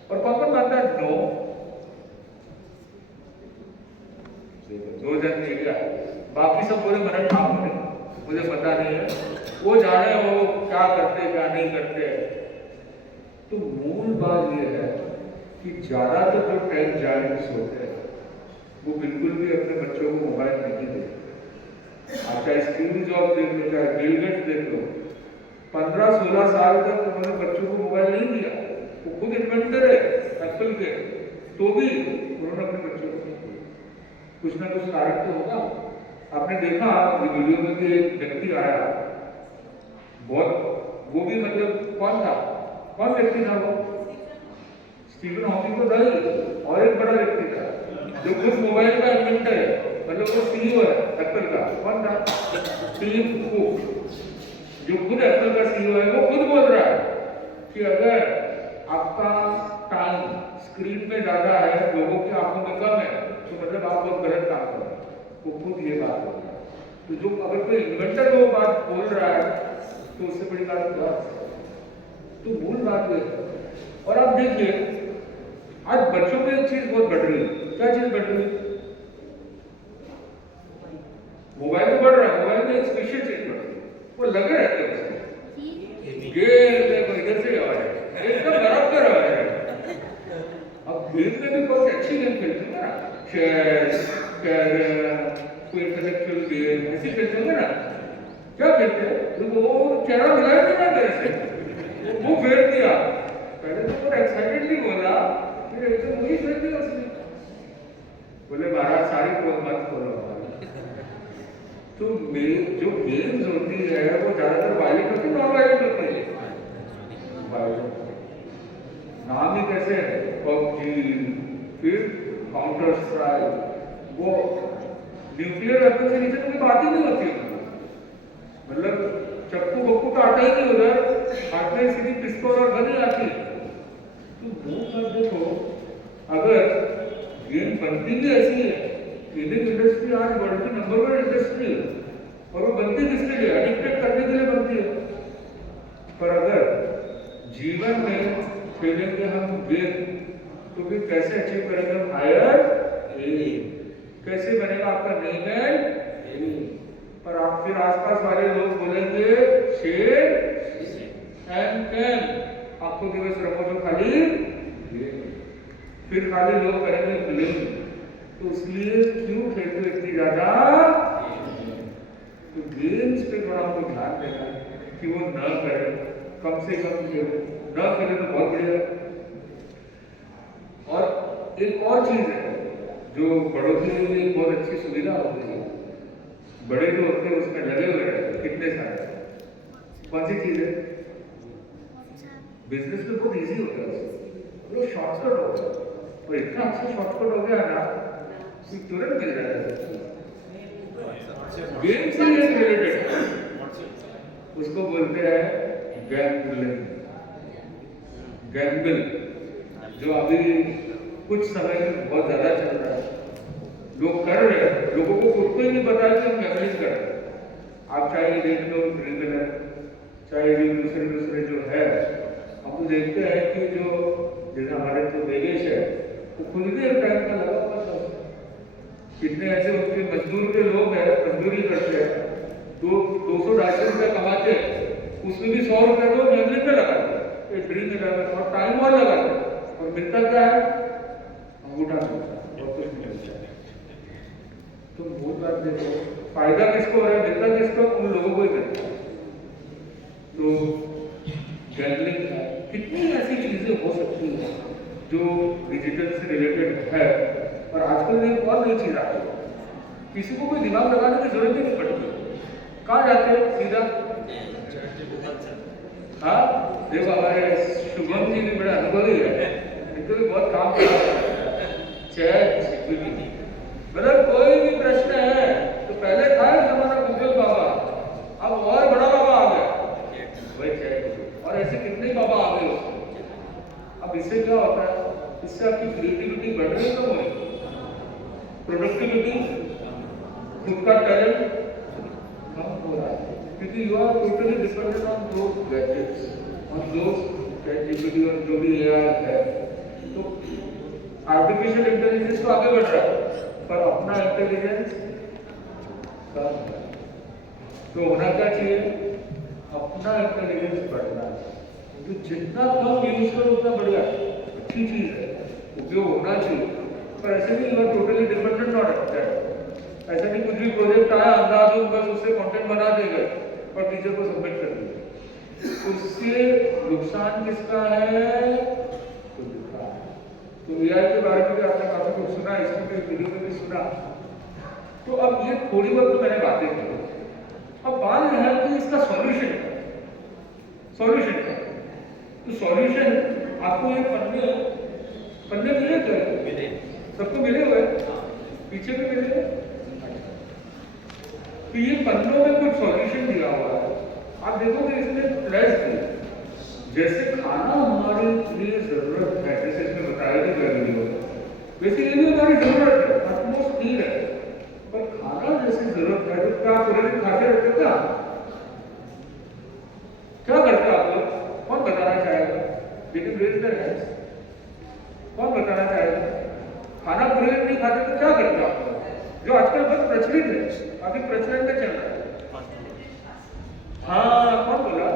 और कौन कौन मानता है नो? दो जन ने किया, बाकी सब बोले मेरा काम नहीं, मुझे पता नहीं है, वो जाने वो क्या करते क्या नहीं करते। तो मूल बात ये है कि ज्यादातर जो टेक जायंट्स होते हैं वो बिल्कुल भी अपने बच्चों को मोबाइल नहीं देते। आप चाहे स्टीव जॉब देख लो, चाहे बिल गेट्स देख लो, 15-16 साल तक उन्होंने बच्चों को मोबाइल नहीं दिया। वो खुद इन्वेंटर है एप्पल के, तो भी उन्होंने अपने बच्चों को नहीं दिया। कुछ ना कुछ कारण तो होगा। आपने देखा वीडियो में कि एक व्यक्ति आया, बहुत वो भी मतलब कौन था, कौन व्यक्ति था वो? स्टीफन हॉकिंग तो था ही, और एक बड़ा व्यक्ति था जो खुद मोबाइल का इन्वेंटर है, मतलब वो सीईओ है एप्पल का। कौन था? टीम कुक, जो खुद एप्पल का सीईओ है। वो खुद बोल रहा है कि अगर आपका टाइम स्क्रीन में ज्यादा है, लोगों की आंखों में कम है, तो मतलब आप बहुत गलत काम कर रहे हैं। वो खुद ये बात बोल रहा है। तो जो अगर कोई इन्वेंटर वो बात बोल रहा है तो उससे बड़ी बात क्या? तो मूल बात ये है। और आप देखिए आज बच्चों में एक चीज बहुत बढ़ रही है। क्या चीज बढ़ रही है? मोबाइल तो बढ़ रहा है, मोबाइल में एक स्पेशल चीज बढ़ रही है, वो लगे रहते हैं उसमें। गेम इधर से आवाज है, एकदम बराबर आवाज है। अब गेम में भी बहुत अच्छी गेम खेलते हैं ना, चेस, कैरम, कोई इंटेलेक्चुअल गेम ऐसी खेलते होंगे ना। क्या खेलते हैं? तो वो चेहरा मिलाया नहीं ना तेरे से, वो फेर दिया। पहले तो बहुत एक्साइटेडली बोला, फिर एकदम वही फेर दिया उसने। बोले महाराज सारी को मत खोलो। तो जो गेम्स होती है वो ज्यादातर वायलेंट होती है, नॉन वायलेंट होती है? नाम ही कैसे है, पबजी, फिर काउंटर स्ट्राइक, वो न्यूक्लियर वेपन से नीचे कोई बात ही नहीं होती है। मतलब चक्कू बक्कू तो आता ही नहीं उधर, हाथ में सीधी पिस्तौल और गन ही आती है। तो वो सब देखो, अगर गेम बनती भी ऐसी है, गेमिंग इंडस्ट्री आज वर्ल्ड की नंबर 1 इंडस्ट्री है, और वो बनती किसके लिए? एडिक्टेड करने के लिए बनती है। पर अगर जीवन में खेलेंगे हम गेम, तो फिर कैसे अचीव करेंगे हम हायर एम? कैसे बनेगा आपका नेम एंड? पर आप फिर आसपास वाले लोग बोलेंगे शेर एंड कैन, आपको दिवस रखो जो खाली गेम, फिर खाली लोग करेंगे ब्लेम। तो इसलिए क्यों खेलते हो इतनी ज्यादा? तो गेम्स पे थोड़ा हमको ध्यान देना है कि वो न करें, कम से कम खेले, न खेले तो बहुत बढ़िया। और एक और चीज है जो बड़ों के लिए बहुत अच्छी सुविधा होती है, बड़े जो होते हैं उसमें लगे हुए रहते हैं कितने सारे। कौन सी चीज है? बिजनेस में बहुत इजी हो गया उससे, वो शॉर्टकट हो गया, और इतना अच्छा शॉर्टकट हो गया ना कि तुरंत मिल जाएगा। गेम से रिलेटेड उसको बोलते हैं गैम्बलिंग, गैम्बल, जो अभी कुछ समय में बहुत ज्यादा चल रहा है, लोग कर रहे हैं, लोगों को खुद को ही नहीं पता कि हम गैम्बलिंग कर रहे हैं। आप चाहे ये देख लो ड्रिबल है, चाहे जो दूसरे जो है, हम तो देखते हैं कि जो जैसे हमारे जो वेगेश है वो खुद भी एक टाइम का लगा हुआ था उसमें भी 100 रुपए तो जंगलिंग में लगा दिया, एक ड्रीम 11 और टाइम और लगा दिया, और मिलता क्या है? अंगूठा मिलता है और कुछ नहीं मिलता। तुम बहुत बार देखो, फायदा किसको हो रहा है, मिलता किसको? उन लोगों को ही मिलता है। तो गैम्बलिंग है, कितनी ऐसी चीजें हो सकती हैं जो डिजिटल से रिलेटेड है। और आजकल एक और नई चीज आ गई, किसी को कोई दिमाग लगाने की जरूरत ही नहीं पड़ती, कहाँ जाते हैं सीधा? हाँ देखो, हमारे शुभम जी भी बड़े अनुभवी है, इनको भी बहुत काम कर रहा है। चैट जीपीटी, मतलब कोई भी प्रश्न है तो पहले था जमाना गूगल बाबा, अब और बड़ा बाबा आ गया वही चैट, और ऐसे कितने बाबा आ गए उसको। अब इससे क्या होता है, इससे आपकी क्रिएटिविटी बढ़ रही है, तो वही प्रोडक्टिविटी, खुद का टैलेंट कम हो रहा है, क्योंकि you are totally dependent on those gadgets, on those ChatGPT और जो भी एआई है। तो आर्टिफिशियल इंटेलिजेंस तो आगे बढ़ रहा है, पर अपना इंटेलिजेंस कम है। तो होना क्या चाहिए? अपना इंटेलिजेंस बढ़ना है, तो जितना कम यूज करो उतना बढ़िया, अच्छी चीज है, उपयोग होना चाहिए। पर ऐसे नहीं you are totally dependent on it. ऐसा नहीं कुछ भी प्रोजेक्ट आया अंधाधुंध बस उससे कंटेंट बना देगा और टीचर को सबमिट कर देगा, उससे नुकसान किसका है? तो एआई के बारे में भी आपने काफी कुछ सुना, इसमें भी वीडियो में भी सुना। तो अब ये थोड़ी बहुत तो मैंने बातें की, अब बात यह है कि इसका सॉल्यूशन है। सॉल्यूशन है तो सॉल्यूशन आपको ये पन्ने मिले थे, सबको मिले हुए, पीछे भी मिले हुए। तो ये पन्नों में कुछ सॉल्यूशन दिया हुआ है, आप देखोगे इसमें प्लस है, जैसे खाना हमारे लिए जरूरत है, जैसे इसमें बताया भी गया वीडियो में, वैसे ये भी हमारी जरूरत है, ऑलमोस्ट नीड है। पर खाना जैसे जरूरत है तो क्या पूरे दिन खाते रहते क्या? क्या करते आप लोग? कौन बताना चाहेगा? लेकिन रेज द हैंड्स, कौन बताना चाहेगा? खाना पूरे दिन नहीं खाते तो क्या करते आप लोग? जो आजकल बहुत प्रचलित है, काफी प्रचलन में चल रहा है। हाँ कौन बोला?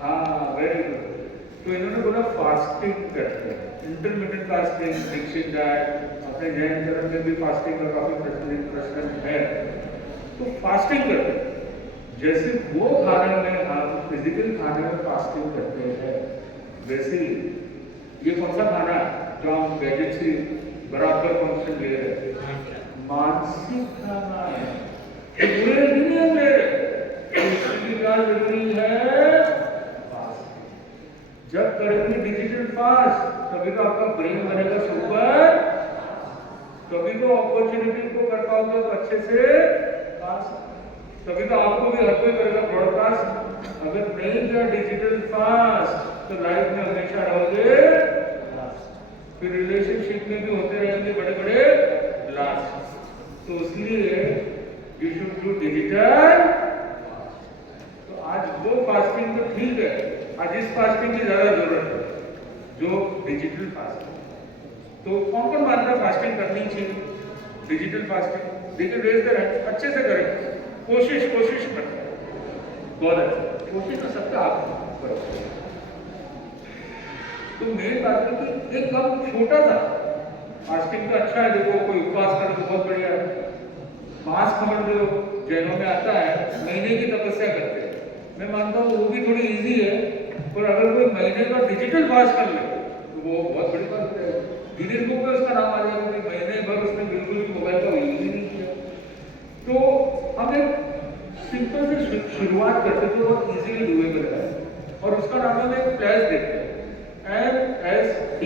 हाँ वेरी गुड। तो इन्होंने बोला फास्टिंग करते हैं, इंटरमिटेंट फास्टिंग, मिक्सिंग डाइट, अपने जैन धर्म में भी फास्टिंग का काफी प्रचलित प्रचलन है। तो फास्टिंग करते हैं, जैसे वो खाने में हम फिजिकल खाने में फास्टिंग करते हैं, वैसे ये कौन सा खाना है जो हम गैजेट से बराबर फंक्शन ले रहे हैं? मानसिक खाना है, पूरे दुनिया में इसकी क्या जरूरी है? जब करेंगे डिजिटल फास्ट तभी तो आपका ब्रेन बनेगा सुपर, तभी तो अपॉर्चुनिटी को कर पाओगे तो अच्छे से, तभी तो आपको भी हर कोई करेगा ब्रॉडकास्ट। अगर नहीं किया डिजिटल फास्ट तो लाइफ में हमेशा रहोगे, फिर रिलेशनशिप में भी होते रहेंगे बड़े बड़े ब्लास्ट। तो इसलिए यू शुड डू डिजिटल। तो आज वो फास्टिंग तो ठीक है, आज इस फास्टिंग की ज्यादा जरूरत है जो डिजिटल फास्टिंग। तो कौन कौन मानता है फास्टिंग करनी चाहिए? डिजिटल फास्टिंग देखिए, रेज द हैंड, अच्छे से करें, कोशिश करें, बहुत अच्छा, कोशिश तो सबका आप करो। तो मेरी बात है कि एक कम छोटा सा फास्टिंग तो अच्छा है। देखो कोई उपवास करे तो बहुत बढ़िया है, मांस खमण जो जैनों में आता है, महीने की तपस्या करते हैं, मैं मानता हूँ वो भी थोड़ी इजी है। पर अगर कोई महीने का डिजिटल फास्ट कर ले तो वो बहुत बड़ी बात है, गिनीज बुक में उसका नाम आ जाएगा कि महीने भर उसने बिल्कुल भी मोबाइल का यूज ही नहीं किया। तो हम एक सिंपल से शुरुआत करते हैं जो बहुत इजीली डूएबल है, और उसका नाम हम एक फ्लैश देखते हैं, MSD।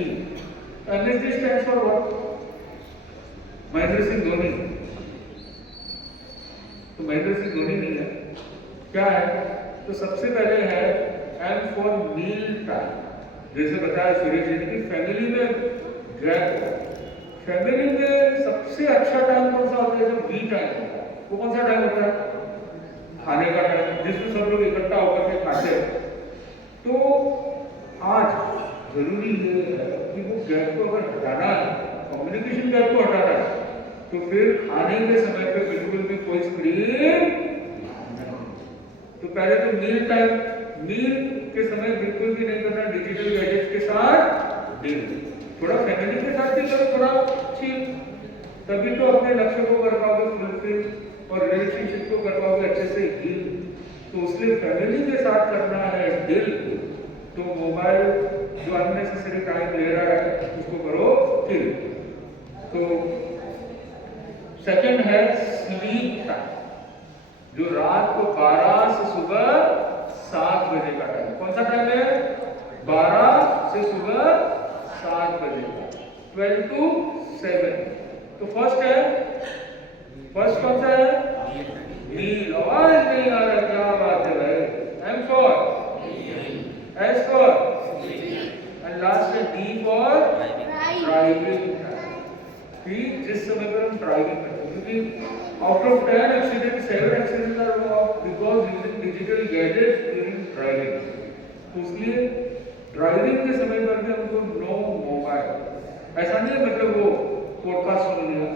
MSD stands for what? Mahendra Singh Dhoni. तो महेंद्र सिंह धोनी नहीं है, क्या है? तो सबसे पहले है M फॉर मील टाइम। जैसे बताया सुरेश जी ने कि फैमिली में गैप, फैमिली में सबसे अच्छा टाइम कौन सा होता है? जब वी टाइम होता है। वो कौन सा टाइम होता है? खाने का टाइम, जिसमें सब लोग इकट्ठा होकर के खाते हैं। तो आज जरूरी ये है कि वो गैप को अगर हटाना है, कम्युनिकेशन गैप को हटाना है, तो फिर खाने के समय पे बिल्कुल भी कोई स्क्रीन, तो पहले तो मील के समय बिल्कुल भी नहीं करना डिजिटल गैजेट के साथ डील। थोड़ा फैमिली के साथ भी करो, थोड़ा चिल, तभी तो अपने लक्ष्य को कर पाओगे फुलफिल और रिलेशनशिप को कर पाओगे अच्छे से डील। तो उसलिए फैमिली के साथ करना है डील। तो मोबाइल जो अननेसेसरी टाइम ले रहा है उसको करो किल। तो सेकंड है स्लीप टाइम, जो रात को 12 से सुबह 7 बजे का टाइम। कौन सा टाइम है? 12 से सुबह 7 बजे, 12 to 7। तो फर्स्ट कौन सा है? मील। आवाज नहीं आ रहा, क्या बात है भाई। M for S for and last है डी फॉर ड्राइविंग। ठीक, जिस समय पर हम ड्राइविंग करते हैं, क्योंकि out of 10 accident 7 accident are because using digital gadgets during driving. तो इसलिए ड्राइविंग के समय पर भी हमको नो मोबाइल। ऐसा नहीं है मतलब वो पॉडकास्ट सुन लिया,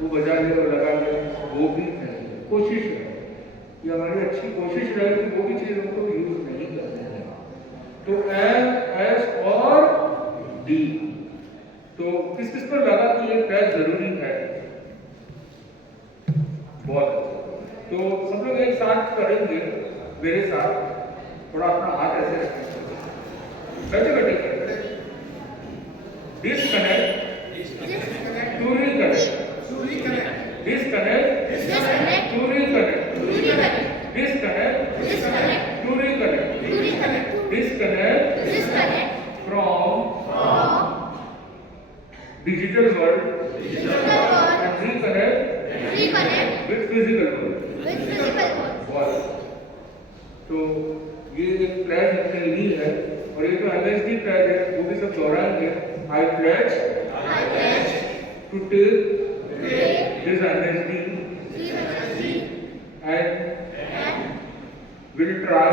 वो बजा लिया, वो लगा लिया, वो भी नहीं। कोशिश है, ये हमारी अच्छी कोशिश रहे कि वो भी चीज़ हमको यूज नहीं करते हैं। तो एम, एस और डी। तो किस किस पर लगा कि ये पैर जरूरी है? बहुत अच्छा। तो सब लोग एक साथ करेंगे मेरे साथ। थोड़ा अपना हाथ ऐसे रखें, बैठे बैठे करें। Disconnect to reconnect, disconnect to reconnect, disconnect to reconnect, disconnect from digital world and reconnect with physical world। तो ये एक प्लेज हमने ली है, और ये जो MSD प्लेज है वो भी सब दोहराएंगे। I pledge to take this MSD and will try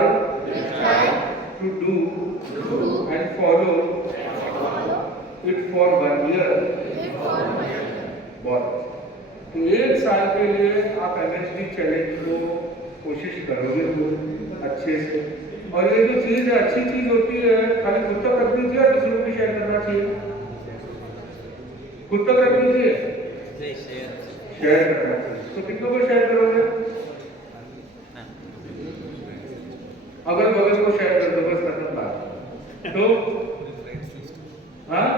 to do and follow it for 1 year। बहुत। तो 1 साल के लिए आप MSD चैलेंज को कोशिश करोगे तो अच्छे से। और ये जो चीज़ है, अच्छी चीज़ होती है, खाली खुद तक रखनी चाहिए और दूसरों को शेयर करना चाहिए। खुद तक रखनी चाहिए, शेयर करना चाहिए। तो कितनों को शेयर करोगे? अगल बगल को शेयर कर दो, बस खत्म बात। तो हाँ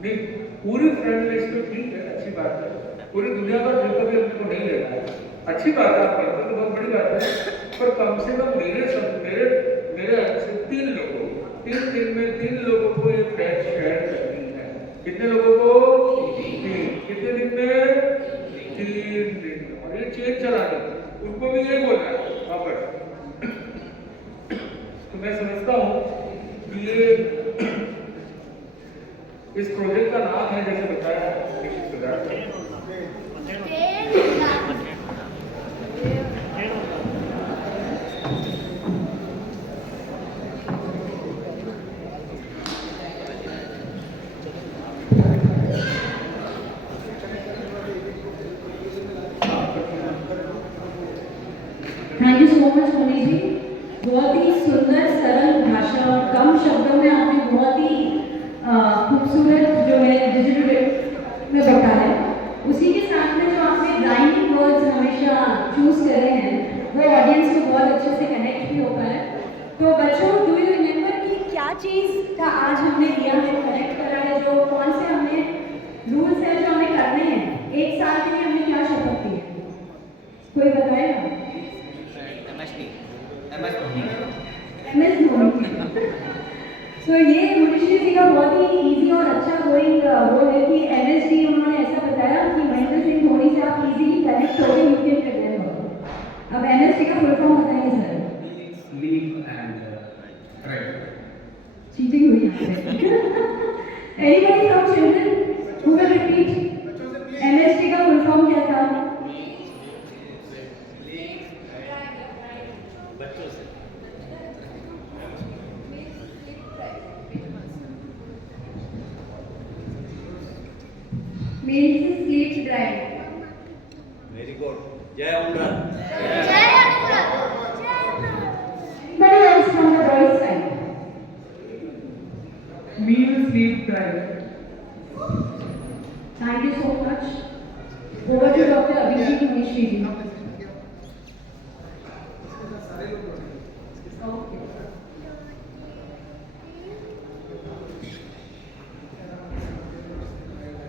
नहीं, पूरी फ्रेंड लिस्ट तो ठीक है, अच्छी बात है। पूरी दुनिया का दिल कभी अपने को नहीं लेना है, अच्छी बात है, आप करते तो बहुत बड़ी बात है। पर कम से कम मेरे से 3 लोगों, 3 दिन में 3 लोगों को ये फ्रेंड शेयर करनी है। कितने लोगों को? 3। कितने दिन में? 3 दिन में। और ये चेन चलानी, उनको भी ये बोलना है वापस। तो मैं समझता हूँ कि ये इस प्रोजेक्ट का नाम है, जैसे बताया, thank you so much Moni ji. बहुत ही सुंदर सरल भाषा और कम शब्दों में आपने बहुत ही खूबसूरत जो है डिजिटल में बताया। उसी के साथ में जो आपने राइमिंग वर्ड्स हमेशा चूज करे हैं, वो ऑडियंस को बहुत अच्छे से कनेक्ट भी हो पाया। तो बच्चों, डू यू रिमेंबर कि क्या चीज़ का आज हमने लिया है, कनेक्ट करा है, जो कौन से हमने रूल्स हैं जो हमें करने हैं? 1 साल के लिए हमने क्या शपथ की है? कोई बताएगा? MS धोनी। तो ये मुनिश्री जी का बहुत ही इजी और अच्छा गोइंग वो है कि MSD उन्होंने ऐसा बताया कि महेंद्र सिंह धोनी से आप इजीली कनेक्ट होकर यू कैन प्रेजेंट हो। अब MSD का फुल फॉर्म बताएंगे sir. Sleep and right. Cheating हुई यहाँ पे। Anybody from children who will repeat? MSD का फुल फॉर्म क्या था? means sleep deprived. Very good. जय अनुराग। जय अनुराग।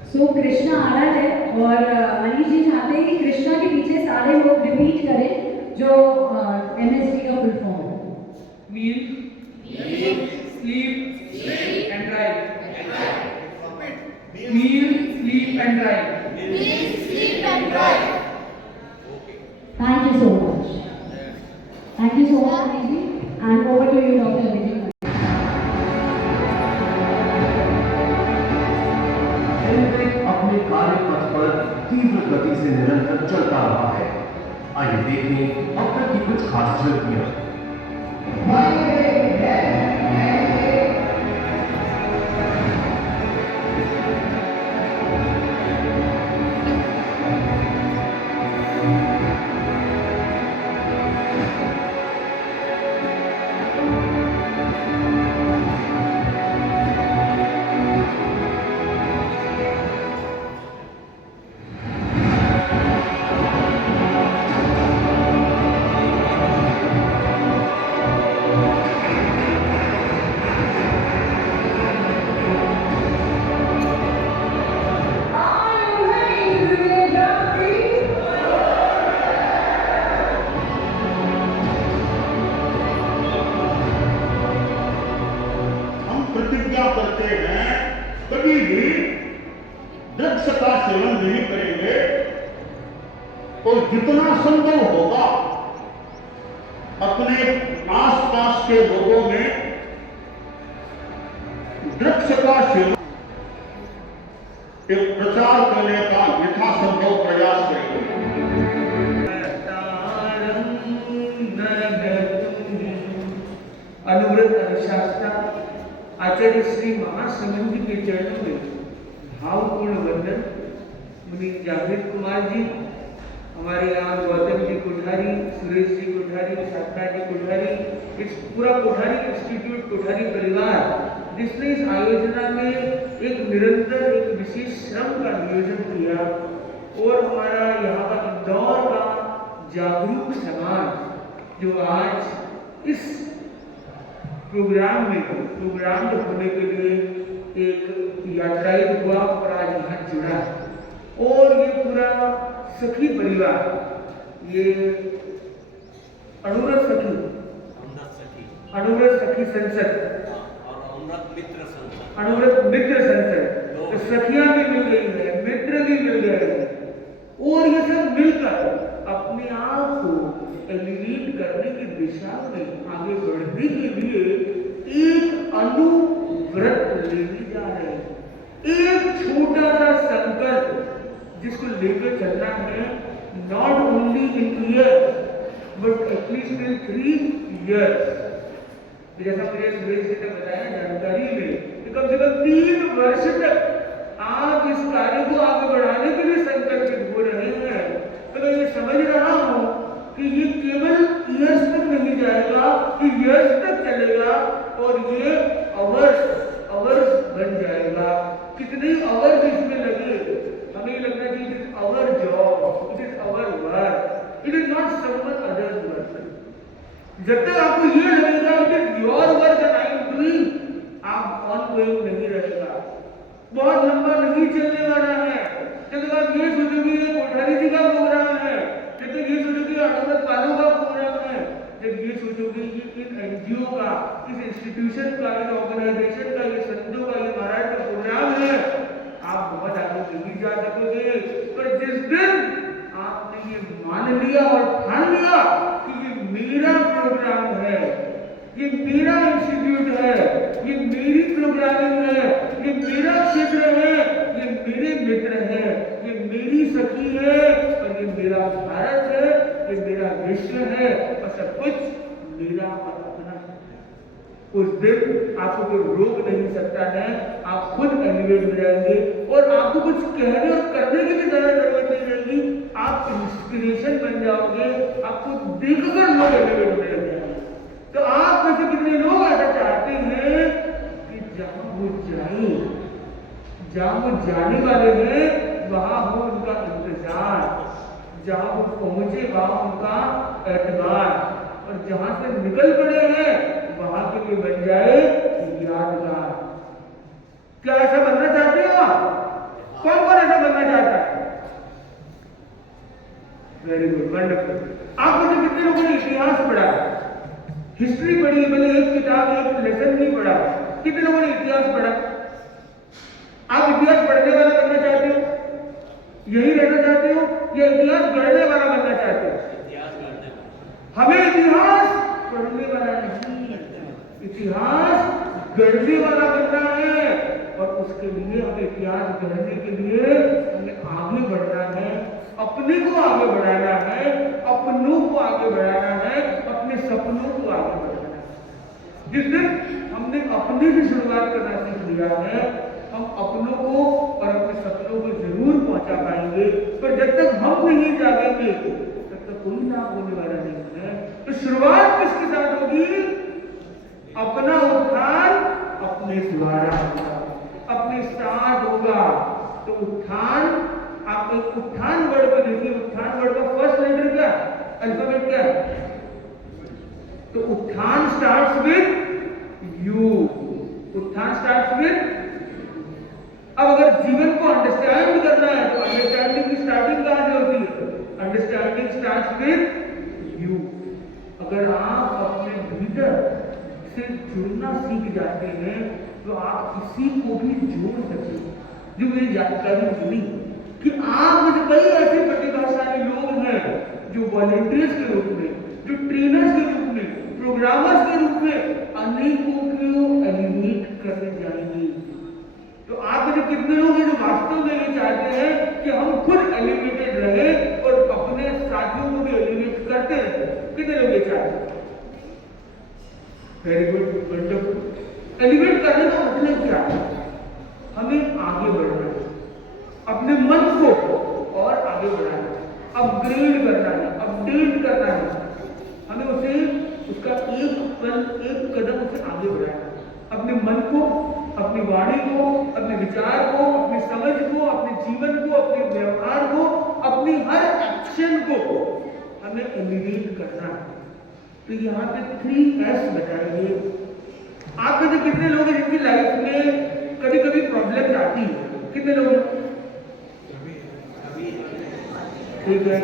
सो कृष्णा आ रहा है और मनीष जी चाहते हैं कि कृष्णा के पीछे सारे लोग रिपीट करें जो MSD का फुल फॉर्म है। Meal, sleep and drive. Meal, sleep and drive. Thank you so much. Thank you so much, Mani ji. And over to you, Dr. Vijay. अपने कार्य पथ पर तीव्र गति से निरंतर चलता रहा है। आइए देखें अब तक की कुछ खास झलकियां। करते हैं कभी भी ड्रग्स का सेवन नहीं करेंगे और जितना संभव होगा अपने आसपास के लोगों में ड्रग्स का सेवन एक प्रचार करने का यथासंभव प्रयास करेंगे। अनुव्रत अनुशासना आचार्य श्री महासमंद के चरणों में भावपूर्ण वंदन। मुनि जागृत कुमार जी, हमारे यहाँ गौतम जी कोठारी, सुरेश जी कोठारी, साधना जी कोठारी, इस पूरा कोठारी इंस्टीट्यूट कोठारी परिवार जिसने इस आयोजना में एक निरंतर एक विशेष श्रम का नियोजन किया, और हमारा यहाँ का इंदौर का जागरूक समाज जो आज इस प्रोग्राम होने के लिए एक यात्राएं हुआ और आज यहाँ जुड़ा, और ये पूरा सखी परिवार, ये अनुव्रत सखी संसद और अनुव्रत मित्र संसद, तो सखियां भी मिल गई है, मित्र भी मिल गए हैं, और ये सब मिलकर अपने आप को एलिवेट करने की दिशा में आगे बढ़ने के लिए एक अनुव्रत लेने जा रहे हैं। एक छोटा सा संकल्प जिसको लेकर चलना है, not only in years but at least in 3 years। जैसा मुझे सुरेश जी ने बताया जानकारी में कि कम से कम 3 वर्ष तक आप इस कार्य को आगे बढ़ाने के लिए संकल्पित हो रहे हैं। तो मैं ये समझ रहा हूँ कि ये केवल ईयर्स तक नहीं जाएगा, कि ईयर्स तक चलेगा और ये अवर्स बन जाएगा। कितने अवर्स इसमें लगे, हमें लगना चाहिए it is our job, it is our work, it is not someone others work. जब तक आपको ये लगेगा it is your work and I am doing, आप ऑनगोइंग नहीं रहेगा, बहुत लंबा नहीं चलने वाला है। जब तक आप ये सोचोगे ये कोठारी जी का प्रोग्राम है, जब तक ये सोचोगे अनुव्रत वालों का प्रोग्राम है, जब ये सोचोगे कि इन एनजीओ का, इस इंस्टीट्यूशन का, इस ऑर्गेनाइजेशन का, ये संतों का, ये महाराज का प्रोग्राम है, आप बहुत आगे नहीं जा सकोगे। पर जिस दिन आपने ये मान लिया और ठान लिया कि ये मेरा प्रोग्राम है, ये मेरा इंस्टीट्यूट है, ये मेरी प्रोग्रामिंग है, ये मेरा क्षेत्र है, ये मेरे मित्र है, ये मेरी सखी है, और ये मेरा भारत है, ये मेरा विश्व है, और सब कुछ मेरा अपना है, उस दिन आपको कोई रोक नहीं सकता है। आप खुद एलिवेट हो जाएंगे और आपको कुछ कहने और करने की भी ज्यादा जरूरत नहीं रहेगी। आप इंस्पिरेशन बन जाओगे, आपको देखकर लोग एलिवेट होने लग जाएंगे। तो आप में से कितने लोग ऐसा चाहते हैं कि जहां वो जाने वाले हैं वहां हो उनका इंतजार, जहां वो पहुंचे वहां उनका एतबार। और जहां से निकल पड़े हैं वहां के लिए बन जाए यादगार। क्या ऐसा बनना चाहते हो आप? कौन कौन ऐसा बनना चाहता है? Very good, wonderful. आप मुझे कितने लोगों ने इतिहास पढ़ा, हिस्ट्री पढ़ी, मैंने एक किताब एक लेसन नहीं पढ़ा? कितने लोगों ने इतिहास पढ़ा? आप इतिहास पढ़ने वाला बनना चाहते हो, यही रहना चाहते हो, या इतिहास गढ़ने वाला बनना चाहते हो? हमें इतिहास पढ़ने वाला नहीं, इतिहास गढ़ने वाला बनना है। और उसके लिए हमें इतिहास गढ़ने के लिए हमें आगे बढ़ना है, अपने को आगे बढ़ाना है, अपनों को आगे बढ़ाना है, अपने सपनों को आगे बढ़ाना है। जिस दिन हमने अपने से शुरुआत करना सीख लिया है, हम अपनों को और अपने सपनों को जरूर पहुंचा पाएंगे। पर जब तक हम नहीं जागेंगे तब तक कोई लाभ होने वाला नहीं है। तो शुरुआत किसके साथ होगी? अपना उत्थान अपने द्वारा होगा, अपने साथ होगा। तो उत्थान, आप एक उत्थान वर्ड को देखिए, उत्थान वर्ड का फर्स्ट लेटर क्या, अल्फाबेट क्या है? तो उत्थान स्टार्ट्स विद यू, उत्थान स्टार्ट्स विद। अब अगर जीवन को अंडरस्टैंड करना है तो अंडरस्टैंडिंग की स्टार्टिंग कहां से होती है? Understanding starts with you. अगर आप अपने भीतर से जुड़ना सीख जाते हैं तो आप किसी को भी जोड़ सकते हैं। जो मुझे जानकारी मिली कि आप में से कई ऐसे प्रतिभाशाली लोग हैं जो वॉलंटियर्स के रूप में, जो ट्रेनर्स के रूप में, प्रोग्रामर्स के रूप में अनेकों को एलिमिनेट करने जाएंगे। तो आप में कितने लोग हैं जो वास्तव में ये चाहते हैं कि हम खुद एलिमिनेटेड रहे और अपने साथियों को भी एलिमिनेट करते रहे? कितने लोग ये चाहते हैं? Very good, wonderful. एलिमिनेट करने का मतलब क्या है? हमें आगे बढ़ना है, अपने मन को और आगे बढ़ाना है, अपग्रेड करना है, अपडेट करना है। हमें उसे उसका एक पल, एक कदम उसे आगे बढ़ाना है। अपने मन को, अपनी वाणी को, अपने विचार को, अपनी समझ को, अपने जीवन को, अपने व्यवहार को, अपनी हर एक्शन को हमें एलिवेट करना है। तो यहाँ पे 3S बताएंगे। आप में से कितने लोग हैं जिनकी लाइफ में कभी कभी प्रॉब्लम्स आती है? कितने लोग? ठीक है,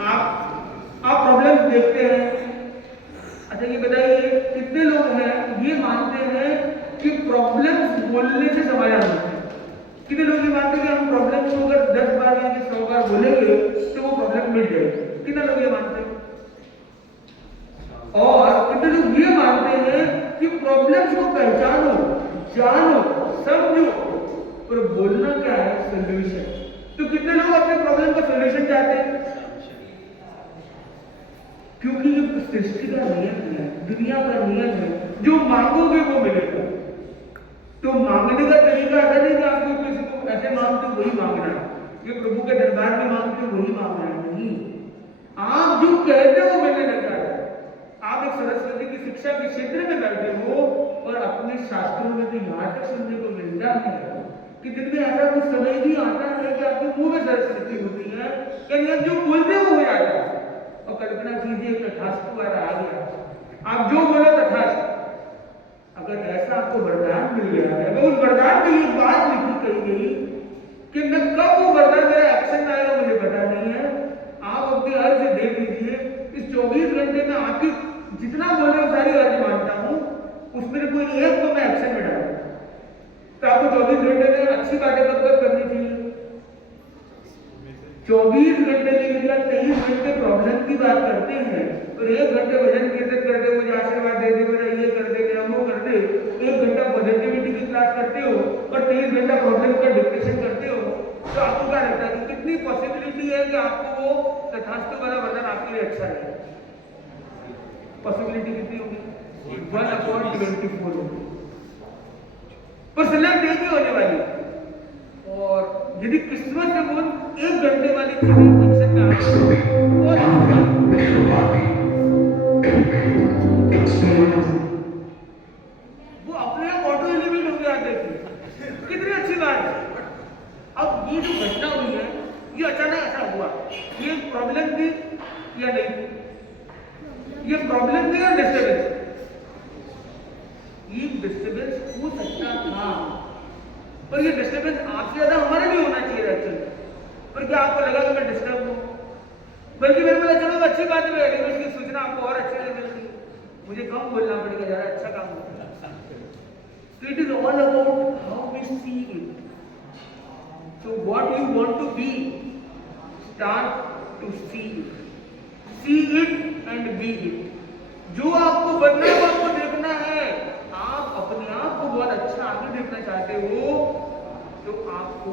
आप प्रॉब्लम्स देखते हैं। अच्छा ये बताइए, कितने लोग हैं ये मानते हैं कि प्रॉब्लम्स बोलने से समाधान होता है? कितने लोग ये मानते हैं कि हम प्रॉब्लम्स को अगर 10 बार या 100 बार बोलेंगे तो वो प्रॉब्लम मिट जाएगी? कितने लोग ये मानते हैं? और कितने लोग ये मानते हैं कि प्रॉब्लम्स को पहचानो, जानो, समझो, और बोलना क्या है? सॉल्यूशन। तो कितने लोग अपने प्रॉब्लम का सॉल्यूशन चाहते हैं? क्योंकि ये सृष्टि का नियम है, दुनिया का नियम है, जो मांगोगे वो मिलेगा। तो मांगने का तरीका ऐसा नहीं कि आपको किसी को ऐसे मांगते वही मांगना है, ये प्रभु के दरबार में मांगते वही मांगना है, नहीं। आप जो कहते हो मिलने लग जाता है। आप एक सरस्वती की शिक्षा के क्षेत्र में बैठे हो और अपने शास्त्रों में तो यहाँ तक सुनने को मिलता है कि दिन में ऐसा कुछ समय भी आता है कि आपके मुंह में सरस्वती होती है, यानी आप जो बोलते हो जाता है। और कल्पना कीजिए तथास्तु वाला आ गया, आप जो बोलो तथास्तु। अगर ऐसा आपको वरदान मिल गया है, तो उस वरदान में ये बात लिखी कही गई कि मैं कब वो वरदान मेरा एक्शन में आएगा मुझे पता नहीं है। आप अपनी अर्ज देख लीजिए, इस 24 घंटे में आपकी जितना बोले वो सारी अर्ज मानता हूँ, उसमें कोई एक तो मैं एक्शन में डालूं। तो आपको 24 घंटे में अच्छी बातें कब कब करनी चाहिए? 24 घंटे में यदि आप 23 घंटे प्रॉब्लम की बात करते हैं और 1 घंटे भजन कीर्तन करते, मुझे आशीर्वाद दे दे, मेरा ये कर दे, मेरा वो कर दे, 1 घंटा पॉजिटिविटी की क्लास करते हो और 23 घंटा प्रॉब्लम का डिस्कशन करते हो, तो आपको क्या लगता है कि कितनी पॉसिबिलिटी है कि आपको वो तथास्तु वाला वरदान आपके लिए अच्छा है? पॉसिबिलिटी कितनी होगी? 1/24 होगी। पर सिलेक्ट एक ही होने वाली। और यदि किस्मत से वो 1 घंटे वाली चीजें एक्शन में वो अपने आप ऑटो एलिमेंट हो गया थे। कितनी अच्छी बात है। अब ये जो घटना हुई है ये अचानक ऐसा हुआ, ये प्रॉब्लम थी या नहीं? ये प्रॉब्लम क्लियर डिस्टर्बेंस, ये डिस्टर्बेंस हो सकता था, पर ये डिस्टर्बेंस आपसे ज्यादा हमारे भी होना चाहिए एक्चुअली। पर क्या आपको लगा कि मैं डिस्टर्ब हूँ? बल्कि मैंने बोला चलो अच्छी बात है, एलिमेंट की सूचना आपको और अच्छे से मिलती, मुझे कम बोलना पड़ेगा, ज़्यादा अच्छा काम होता है। So it is all about how we see it. So what you want to be, start to see it. See it and be it. जो आपको बनना है वो आपको देखना है। आप अपने आप को बहुत अच्छा आगे देखना चाहते हो तो आपको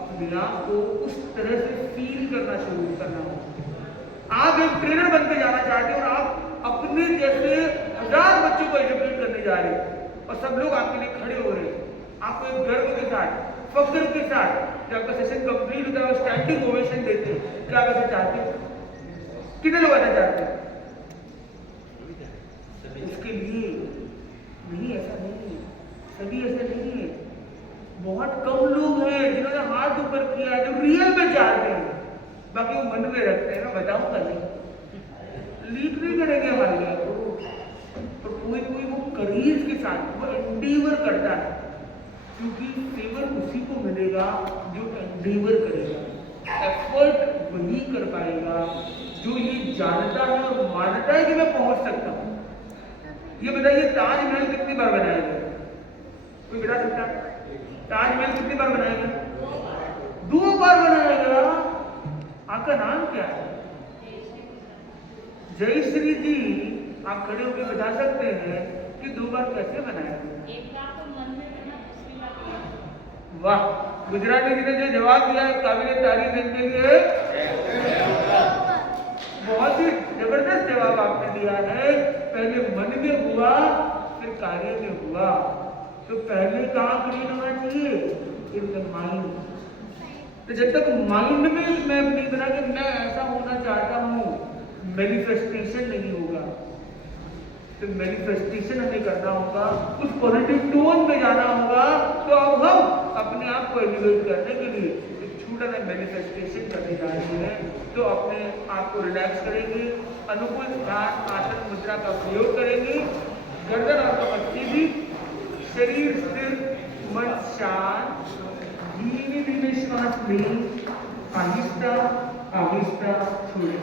अपने आप को उस तरह से फील करना शुरू करना होगा। आप एक ट्रेनर बनते जाना चाहते हो और आप अपने जैसे 1000 बच्चों को एजुकेट करने जा रहे हो और सब लोग आपके लिए खड़े हो रहे हैं, आपको एक गर्व के साथ, फख्र के साथ, जब आपका सेशन कंप्लीट होता है स्टैंडिंग ओवेशन देते हैं। क्या आप ऐसा चाहते हो? कितने लोग ऐसा चाहते हैं? उसके लिए नहीं, ऐसा नहीं है, सभी ऐसे नहीं है। बहुत कम लोग हैं जिन्होंने हाथ ऊपर किया जो रियल में चाहते हैं, बाकी वो मन में रखते हैं ना, बताऊंगा नहीं, लीड नहीं करेंगे हमारे लिए को। पर कोई कोई वो करीज के साथ वो एंडीवर करता है, क्योंकि फेवर उसी को मिलेगा जो एंडीवर करेगा। एफर्ट वही कर पाएगा जो ये जानता है और मानता है कि मैं पहुंच सकता हूं। ये बताइए ताजमहल कितनी बार बनाया गया? कोई बता सकता है? ताजमहल कितनी बार बनाया गया? 2 बार बनाया गया। आपका नाम क्या है? जय श्री जी, आप खड़े होकर बता सकते हैं कि 2 बार कैसे बनाया गया? एक बार तो मन में बना, दूसरी बार वाह, गुजराती जी ने जो जवाब दिया है काबिल तारीफ इनके लिए। बहुत ही जबरदस्त जवाब आपने दिया है। पहले मन में हुआ फिर कार्य में हुआ, तो पहले कहाँ क्रिएट होना चाहिए? In the mind. तो जब तक माइंड में मैं नहीं बना कि मैं ऐसा होना चाहता हूँ, मैनिफेस्टेशन नहीं होगा। तो मैनिफेस्टेशन हमें करना होगा, उस पॉजिटिव टोन में जाना होगा। तो अब हम अपने आप को एलिवेट करने के लिए एक छोटा सा मैनिफेस्टेशन करने जा रहे हैं। तो अपने आप को रिलैक्स करेंगे, अनुकूल ध्यान आसन मुद्रा का प्रयोग करेंगे, गर्दन और कमर सीधी, शरीर स्थिर, मन शांत, धीमे धीमे श्वास लें, आहिस्ता आहिस्ता छोड़ें।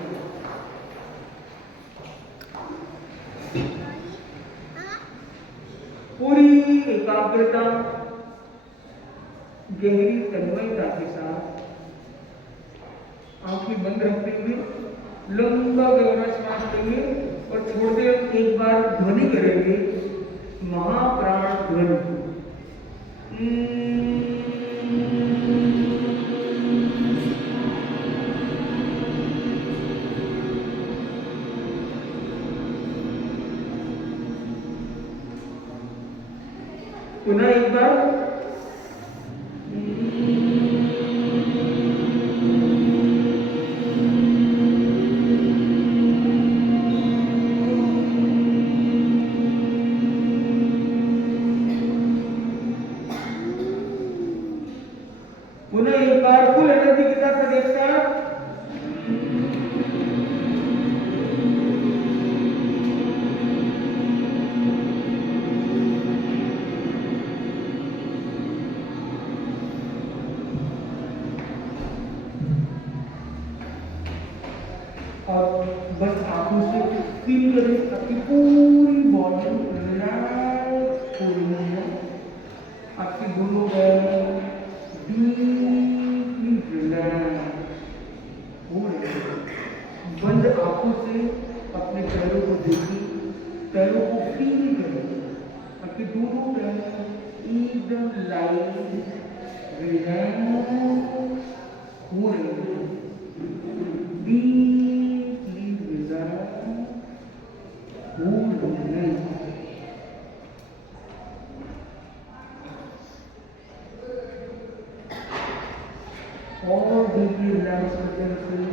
पूरी एकाग्रता, गहरी तन्मयता के साथ आंखें बंद रखते हुए लंबा गहरा श्वास लेंगे और छोड़ते हुए एक बार ध्वनि करेंगे, महाप्राण ध्वनि। पुनः एक बार फुल एनर्जी के साथ देखता और बस आंखों से फील करें आपकी पूरी बॉडी रिलैक्स हो रही है। आपके दोनों पैर डीपली रिलैक्स हो रहे हैं। बंद आंखों से अपने पैरों को देखिए, पैरों को फील करें। आपके दोनों पैर एकदम लाइट रिलैक्स हो रहे हैं। और डीपली रिलैक्स करते हुए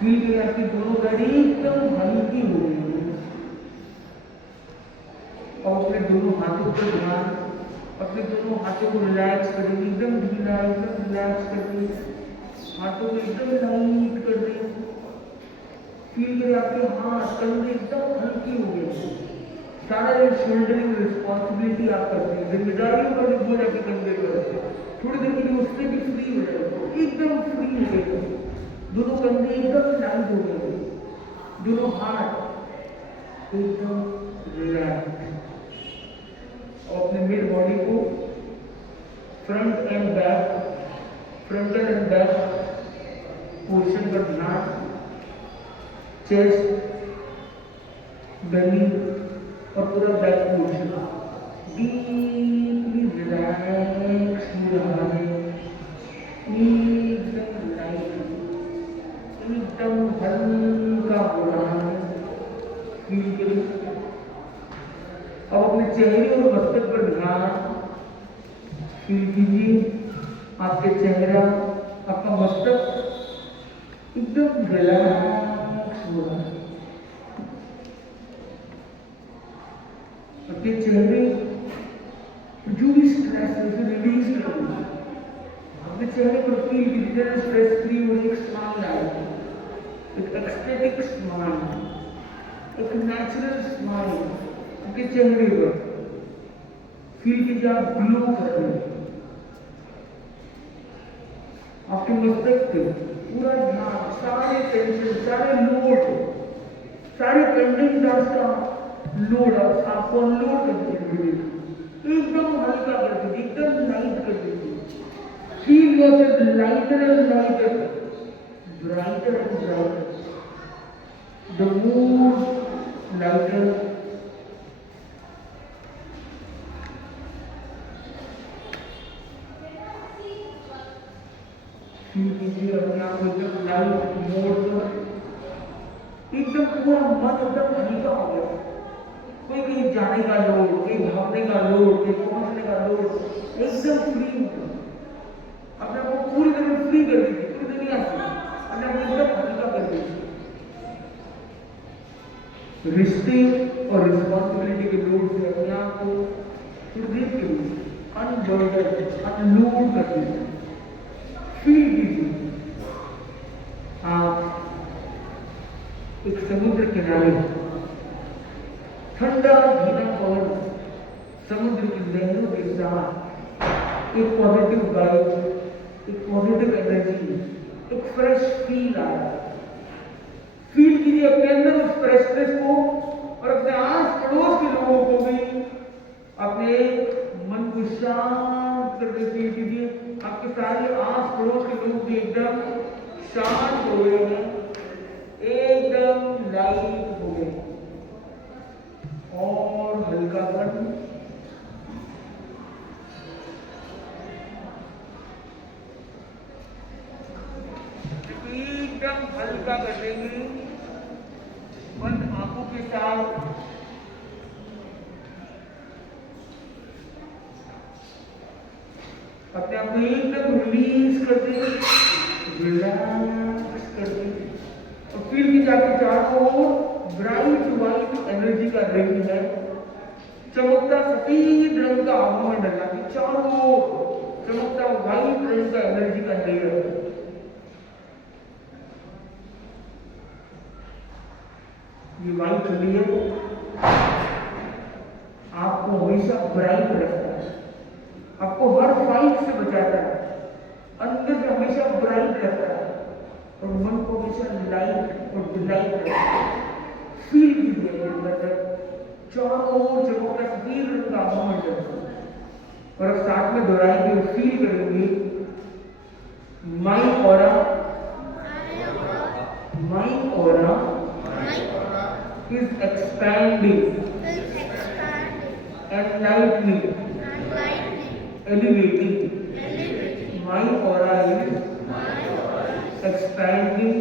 फील करें आपकी दोनों गाड़ी एकदम हल्की हो रही है। और अपने दोनों हाथों पर ध्यान, अपने दोनों हाथों को रिलैक्स करें, एकदम ढीला, एकदम रिलैक्स करें, हाथों को एकदम लाइट कर दें। फील करें आपके हाथ कंधे एकदम हल्की हो गए, सारा ये शोल्डरिंग रिस्पॉन्सिबिलिटी आप करते हैं, जिम्मेदारियों का भी बोझ आपके कंधे पर, थोड़ी देर के लिए उससे भी फ्री हो जाए, एकदम फ्री हो गए, दोनों कंधे एकदम लाइट हो गए, दोनों हाथ एकदम रिलैक्स। और अपने मिड बॉडी को फ्रंट एंड बैक पोर्शन पर ध्यान, चेस्ट, बेली और पूरा बैक पोर्शन डीपली रिलैक्स हो रहा है, एकदम लाइट, एकदम हल्का हो रहा है, फील करें। अब अपने चेहरे और मस्तक पर ध्यान, फील कीजिए आपके चेहरा, आपका मस्तक एकदम रिलैक्स हो रहा है, आपके चेहरे जो भी स्ट्रेस है उसे रिलीज कर दीजिए, आपके चेहरे पर फील कीजिए स्ट्रेस फ्री हो, एक स्माइल आए, एक एक्सटेटिक स्माइल, एक नेचुरल स्माइल आपके चेहरे पर फील कीजिए, आप ग्लो कर रहे हैं, आपके मस्तक पे पूरा ध्यान, सारे टेंशन, सारे लोड, सारे पेंडिंग टास्क का लोड आपको अनलोड कर दीजिए, एकदम हल्का कर दीजिए, एकदम लाइट कर दीजिए, feel yourself lighter and lighter, brighter and brighter, the more lighter, feel कीजिए अपने आप को एकदम लाइट मोड पर, एकदम पूरा मन एकदम हल्का हो गया, कोई कहीं जाने का लोड, कहीं भागने का लोड, कहीं पहुंचने का लोड, एकदम फ्री हो गया, अपने आप को पूरी तरह फ्री कर दीजिए, पूरी दुनिया से अपने आप को एकदम हल्का कर दीजिए, रिश्ते और रिस्पॉन्सिबिलिटी के लोड से अपने आप को थोड़ी देर के लिए अनबर्डन, अनलोड कर दीजिए, फील कीजिए आप एक समुद्र किनारे, ठंडा भीना पवन समुद्र की लहरों के साथ एक पॉजिटिव वाइब, एक पॉजिटिव एनर्जी, एक फ्रेश फील आ रहा है, फील कीजिए अपने अंदर उस फ्रेशनेस को, और अपने आस पड़ोस के लोगों को भी अपने मन को शांत करके फील कीजिए, आपके सारे आस पड़ोस के लोग भी एकदम शांत हो गए हैं, एकदम लाइट हो गए और हल्का बन, एकदम हल्का कर देंगे, बंद आंखों के साथ अपने आप को एकदम रिलीज कर दे, रिलैक्स कर दे, और फील की जाके चारों ओर ब्राइट वाइट एनर्जी का रिंग है, चमकता सफेद रंग का आभूमंडल है, चारों ओर चमकता वाइट रंग का एनर्जी का लेयर है, ये वाइट लेयर आपको हमेशा ब्राइट रखता है, आपको हर फाइट से बचाता है, अंदर से हमेशा ब्राइट रहता है, और मन को हमेशा लाइट और डिलाइट रहता है, फील कीजिए अंदर चारों ओर चमकता सफेद रंग का आभूमंडल, और अब साथ में दोहराएंगे और फील करेंगे, माई aura is expanding, enlightening, elevating. My aura is expanding,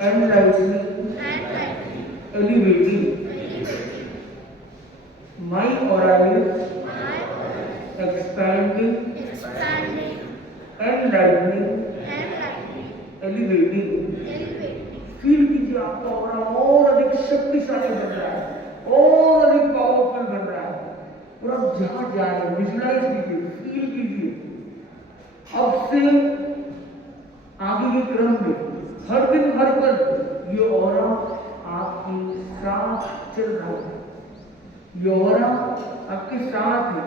enlightening, elevating. My aura is expanding, enlightening, elevating. Feel कीजिए आपका ऑरा और अधिक शक्तिशाली बन रहा है, और अधिक पावरफुल बन रहा है, और आप जहां जा रहे हैं विजुलाइज कीजिए, फील कीजिए, अब से आगे के क्रम में हर दिन हर पल ये ऑरा आपके साथ चल रहा है, ये ऑरा आपके साथ है।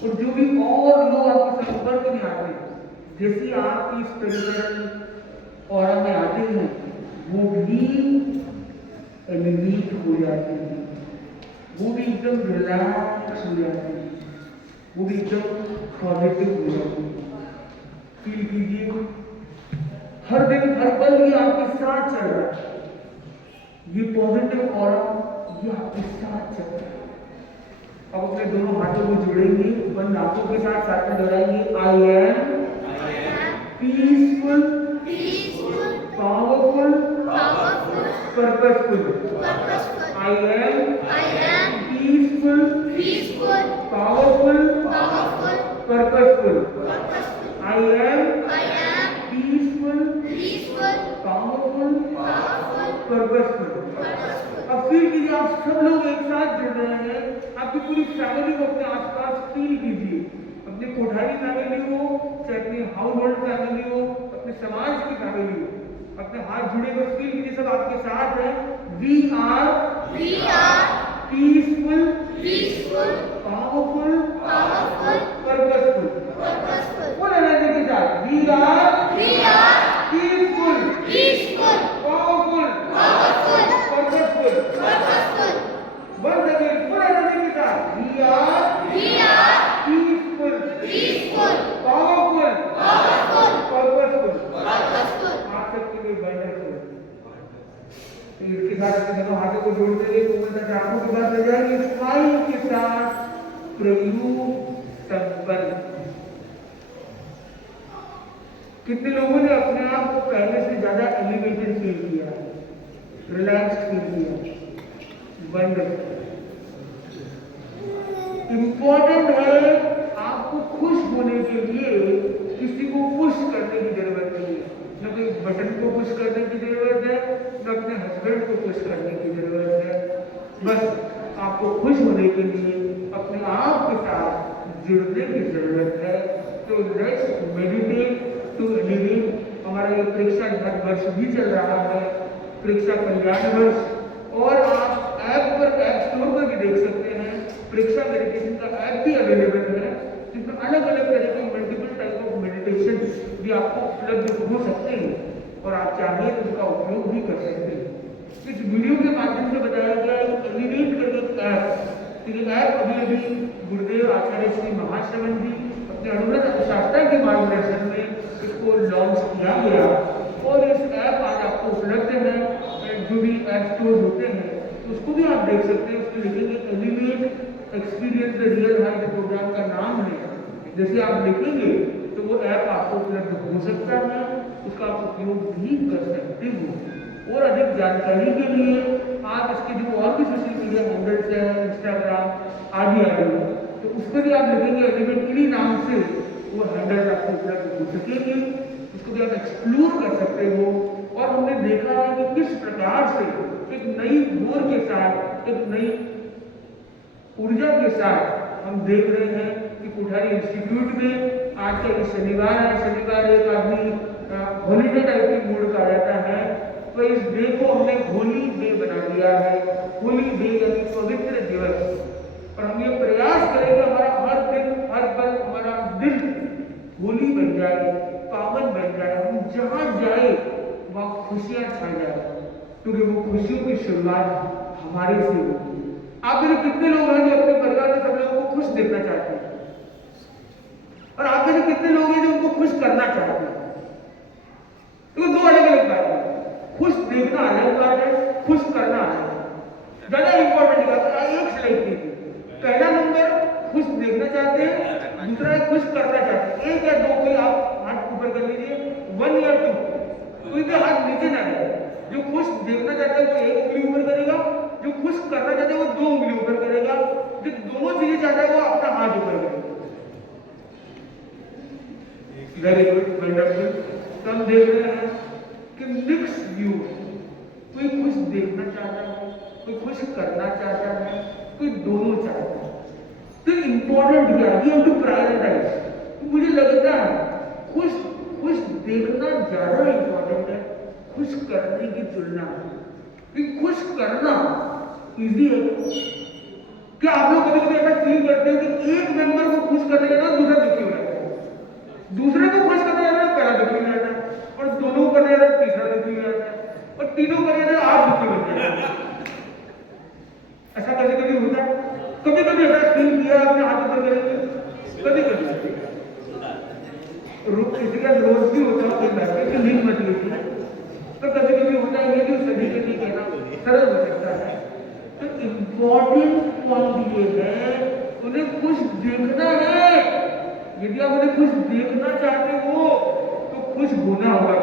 और जो भी और लोग आपके संपर्क में आते हैं, जैसे आप इस स्पिरिचुअल ऑरा में आते हैं, वो भी एलिवेट हो जाते हैं, वो भी एकदम रिलैक्स हो जाते हैं, वो भी एकदम पॉजिटिव हो जाते हैं। फील कीजिए हर दिन हर पल ये आपके साथ चल रहा है, ये पॉजिटिव ऑरा ये आपके साथ चल रहा है। अब अपने दोनों हाथों को जोड़ेंगे, बंद आंखों के साथ साथ में दोहराएंगे, I am peaceful, powerful, purposeful. I am peaceful, powerful, purposeful. I am peaceful, powerful, purposeful. अब फील कीजिए, आप सब लोग एक साथ जुड़ रहे हैं, आपकी पूरी फैमिली को अपने आसपास फील कीजिए, अपने कोठारी फैमिली हो, चाहे अपनी हाउस होल्ड फैमिली हो, अपने समाज की फैमिली हो, अपने हाथ जुड़े हुए फील कीजिए, सब आपके साथ है। We are peaceful, powerful, purposeful. Full energy के साथ, we are peaceful, powerful, purposeful. Once again full energy के साथ, we are peaceful, powerful, purposeful. आप सबके लिए वंडरफुल। इसके साथ अपने दोनों हाथों को जोड़ते हुए कोमलता आंखों के बाद जाएंगे, स्माइल के साथ प्रयोग संपन्न। कितने लोगों ने अपने आप को पहले से ज्यादा एलिवेटेड फील किया, रिलैक्स फील किया? वंडरफुल। इंपॉर्टेंट है, आपको खुश होने के लिए किसी को पुश करने की जरूरत नहीं है, न कोई बटन को पुश करने की जरूरत है, न अपने हस्बैंड को पुश करने की जरूरत है। बस आपको खुश होने के लिए अपने आप के साथ जुड़ने की जरूरत है। तो लेट्स मेडिटेट टू एलिवेट। हमारा ये परीक्षा वर्ष भी चल रहा है, परीक्षा कल्याण वर्ष, और आप ऐप पर, ऐप स्टोर पर भी देख सकते हैं, परीक्षा मेडिटेशन का ऐप भी अवेलेबल है, जिसमें अलग अलग तरह के मल्टीपल टाइप ऑफ मेडिटेशन भी आपको उपलब्ध हो सकते हैं, और आप चाहें तो उसका उपयोग भी कर सकते हैं। इस वीडियो के माध्यम से बताया गया एलिवेट करके ऐप, तो ये ऐप अभी गुरुदेव आचार्य श्री महाश्रवण जी अपने अनुव्रत अनुशासना के मार्गदर्शन में इसको लॉन्च किया गया, और इस ऐप आज आपको उपलब्ध है। जो भी ऐप स्टोर होते हैं तो उसको भी आप देख सकते हैं, उसको लिखेंगे elevate experience the real high, जो प्रोग्राम का नाम है, जैसे आप लिखेंगे तो वो ऐप आपको उपलब्ध हो सकता है, उसका आप उपयोग भी कर सकते हो। और अधिक जानकारी के लिए आप इसके जो और भी सोशल मीडिया हैंडल्स हैं, इंस्टाग्राम आदि, तो उस पर भी आप लिखेंगे एलिवेट इन्हीं नाम से, वो हैंडल आपको उपलब्ध हो सकेंगे, उसको भी आप एक्सप्लोर कर सकते हो। और हमने देखा है कि किस प्रकार से एक नई जोर के साथ, एक नई ऊर्जा के साथ हम देख रहे हैं कि कोठारी इंस्टीट्यूट में आज का शनिवार है, शनिवार एक आदमी हॉलीडे टाइप की मूड का रहता है, तो इस डे को हमने होली डे बना दिया है। होली डे यानी पवित्र दिवस, और हम ये प्रयास करें कि हमारा हर दिन हर पल हमारा दिल होली बन जाए, पावन बन जाए, हम जहाँ जाए वहाँ खुशियाँ छा जाए, क्योंकि वो खुशियों की शुरुआत हमारे से होगी। आप मेरे कितने लोग हैं जो अपने परिवार में सब लोगों को खुश देखना चाहते हैं, और आप मेरे कितने लोग हैं जो उनको खुश करना चाहते हैं? तो दो अलग अलग बात है, खुश देखना अलग बात है, खुश करना अलग है। ज्यादा इंपॉर्टेंट बात है, एक स्लाइड कीजिए। पहला नंबर खुश देखना चाहते हैं, दूसरा है खुश करना चाहते हैं। एक या दो, कोई आप हाथ ऊपर कर लीजिए, 1 या 2, कोई भी हाथ नीचे ना जाए। जो खुश देखना चाहता है वो 1 उंगली ऊपर करेगा, जो खुश करना चाहता है वो 2 उंगली ऊपर करेगा, जो दोनों चीजें चाहता है वो अपना हाथ ऊपर करेगा। Very good, wonderful. तो हम देख रहे हैं कि मिक्स व्यू, कोई खुश देखना चाहता है, कोई खुश करना चाहता है, कोई दोनों चाहता है। तो इंपॉर्टेंट क्या है, वी हैव टू प्रायोरिटाइज। मुझे लगता है खुश देखना ज्यादा इंपॉर्टेंट है, खुश करने की तुलना में कि खुश करना इजी है। क्या आप लोग कभी कभी ऐसा फील करते हो कि एक मेंबर को खुश करने जाना दूसरा दुखी हो जाता है, दूसरे को खुश करने जाना पहला दुखी हो जाता है, और दोनों को करने जाना तीसरा दुखी हो जाता है, और तीनों करने जाना आप दुखी हो जाते हैं। ऐसा कभी कभी होता है? कभी कभी ऐसा फील किया आपने? हाथ ऊपर करेंगे। कभी कभी किसी का रोज भी होता है कि नींद मत लीजिए, तो कभी कभी होता है ये कि सभी के लिए कहना सरल हो सकता है। तो इम्पोर्टेंट पॉइंट ये है, उन्हें खुश देखना है। यदि आप उन्हें खुश देखना चाहते हो तो खुश होना होगा।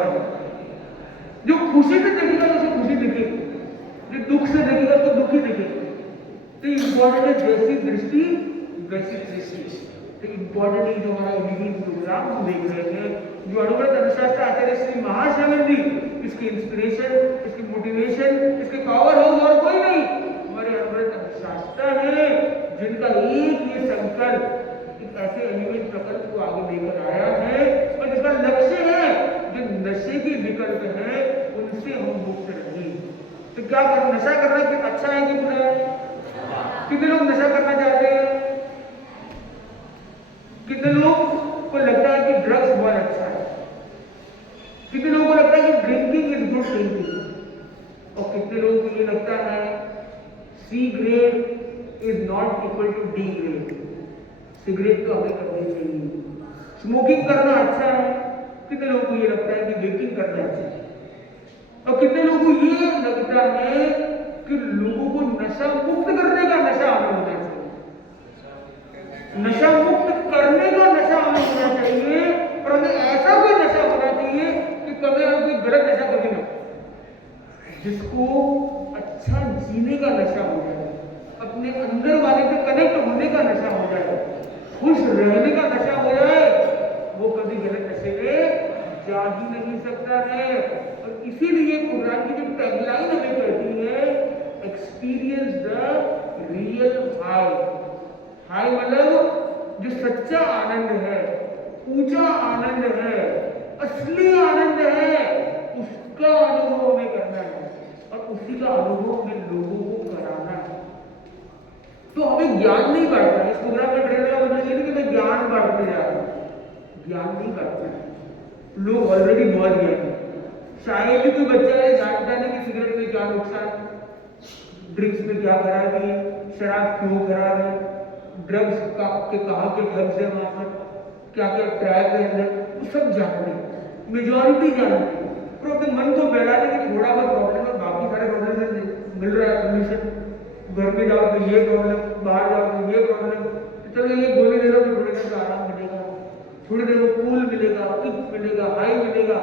जो खुशी से देखेगा तो उसे खुशी दिखेगी, जो दुख से देखेगा तो दुखी दिखेगी। तो इम्पोर्टेंट है जैसी दृष्टि वैसी दृष्टि। तो इम्पोर्टेंट है जो हमारा यूनिक प्रोग्राम हम देख रहे हैं, जो अनुव्रत अनुशासन आचार्य श्री महासागर जी, इसकी इंस्पिरेशन, इसकी मोटिवेशन, इसके पावर हाउस और कोई नहीं, हमारे अनुव्रत अनुशासन है, जिनका एक ये संकल्प एक ऐसे एलिमेंट प्रकल्प को आगे लेकर आया है और जिसका लक्ष्य है जो नशे के विकल्प है उनसे हम मुक्त रहें। तो क्या कर, नशा करना कि अच्छा है कि बुरा है? कितने लोग नशा करना चाहते हैं? कितने लोग को लगता है कि ड्रग्स बहुत अच्छा है? कितने लोगों को लगता है कि ड्रिंकिंग इज गुड ड्रिंकिंग? और कितने लोगों को ये लगता है C grade is not equal to D grade? Cigarette तो हमें करनी चाहिए। स्मोकिंग करना अच्छा है, कितने लोगों को ये लगता है कि वेटिंग करना अच्छा है? और कितने लोगों को ये लगता है कि लोगों को नशा मुक्त करने का नशा हमें होना चाहिए, नशा मुक्त करने का नशा हमें होना चाहिए, और हमें ऐसा कोई नशा होना चाहिए कि कभी हम कोई गलत नशा कभी ना, जिसको अच्छा जीने का नशा हो जाए, अपने अंदर वाले से कनेक्ट होने का नशा हो जाए, खुश रहने का नशा हो जाए, वो कभी गलत नशे में जा ही नहीं सकता है। और इसीलिए कुरान की जो टैगलाइन हमें कहती है, experience the real high. High मतलब जो सच्चा आनंद है, ऊंचा आनंद है, असली आनंद है, उसका अनुभव हमें करना है और उसी का अनुभव हमें लोगों को कराना है। तो हमें ज्ञान नहीं बढ़ता है। इस प्रोग्राम में ट्रेनर का मतलब ये नहीं कि मैं ज्ञान बांटने जा रहा हूँ, ज्ञान नहीं बढ़ता है। लोग ऑलरेडी बहुत ज्ञान है। शायद ही कोई बच्चा है जानता नहीं कि सिगरेट में क्या नुकसान, ड्रिंक्स में क्या खराबी है, शराब क्यों खराब है, ड्रग्स के कहाँ के ड्रग्स है, वहां पर क्या क्या ट्रैप है अंदर, वो सब जानते हैं, मेजॉरिटी जानते हैं। पर अपने मन को बहला दे कि थोड़ा बहुत प्रॉब्लम है, बाकी सारे प्रॉब्लम से मिल रहा है सोल्यूशन। घर में जाओ तो ये प्रॉब्लम, बाहर जाओ तो ये प्रॉब्लम, तो चलो ये गोली ले लो तो थोड़ी देर का आराम मिलेगा, थोड़ी देर को कूल मिलेगा, किक मिलेगा, हाई मिलेगा।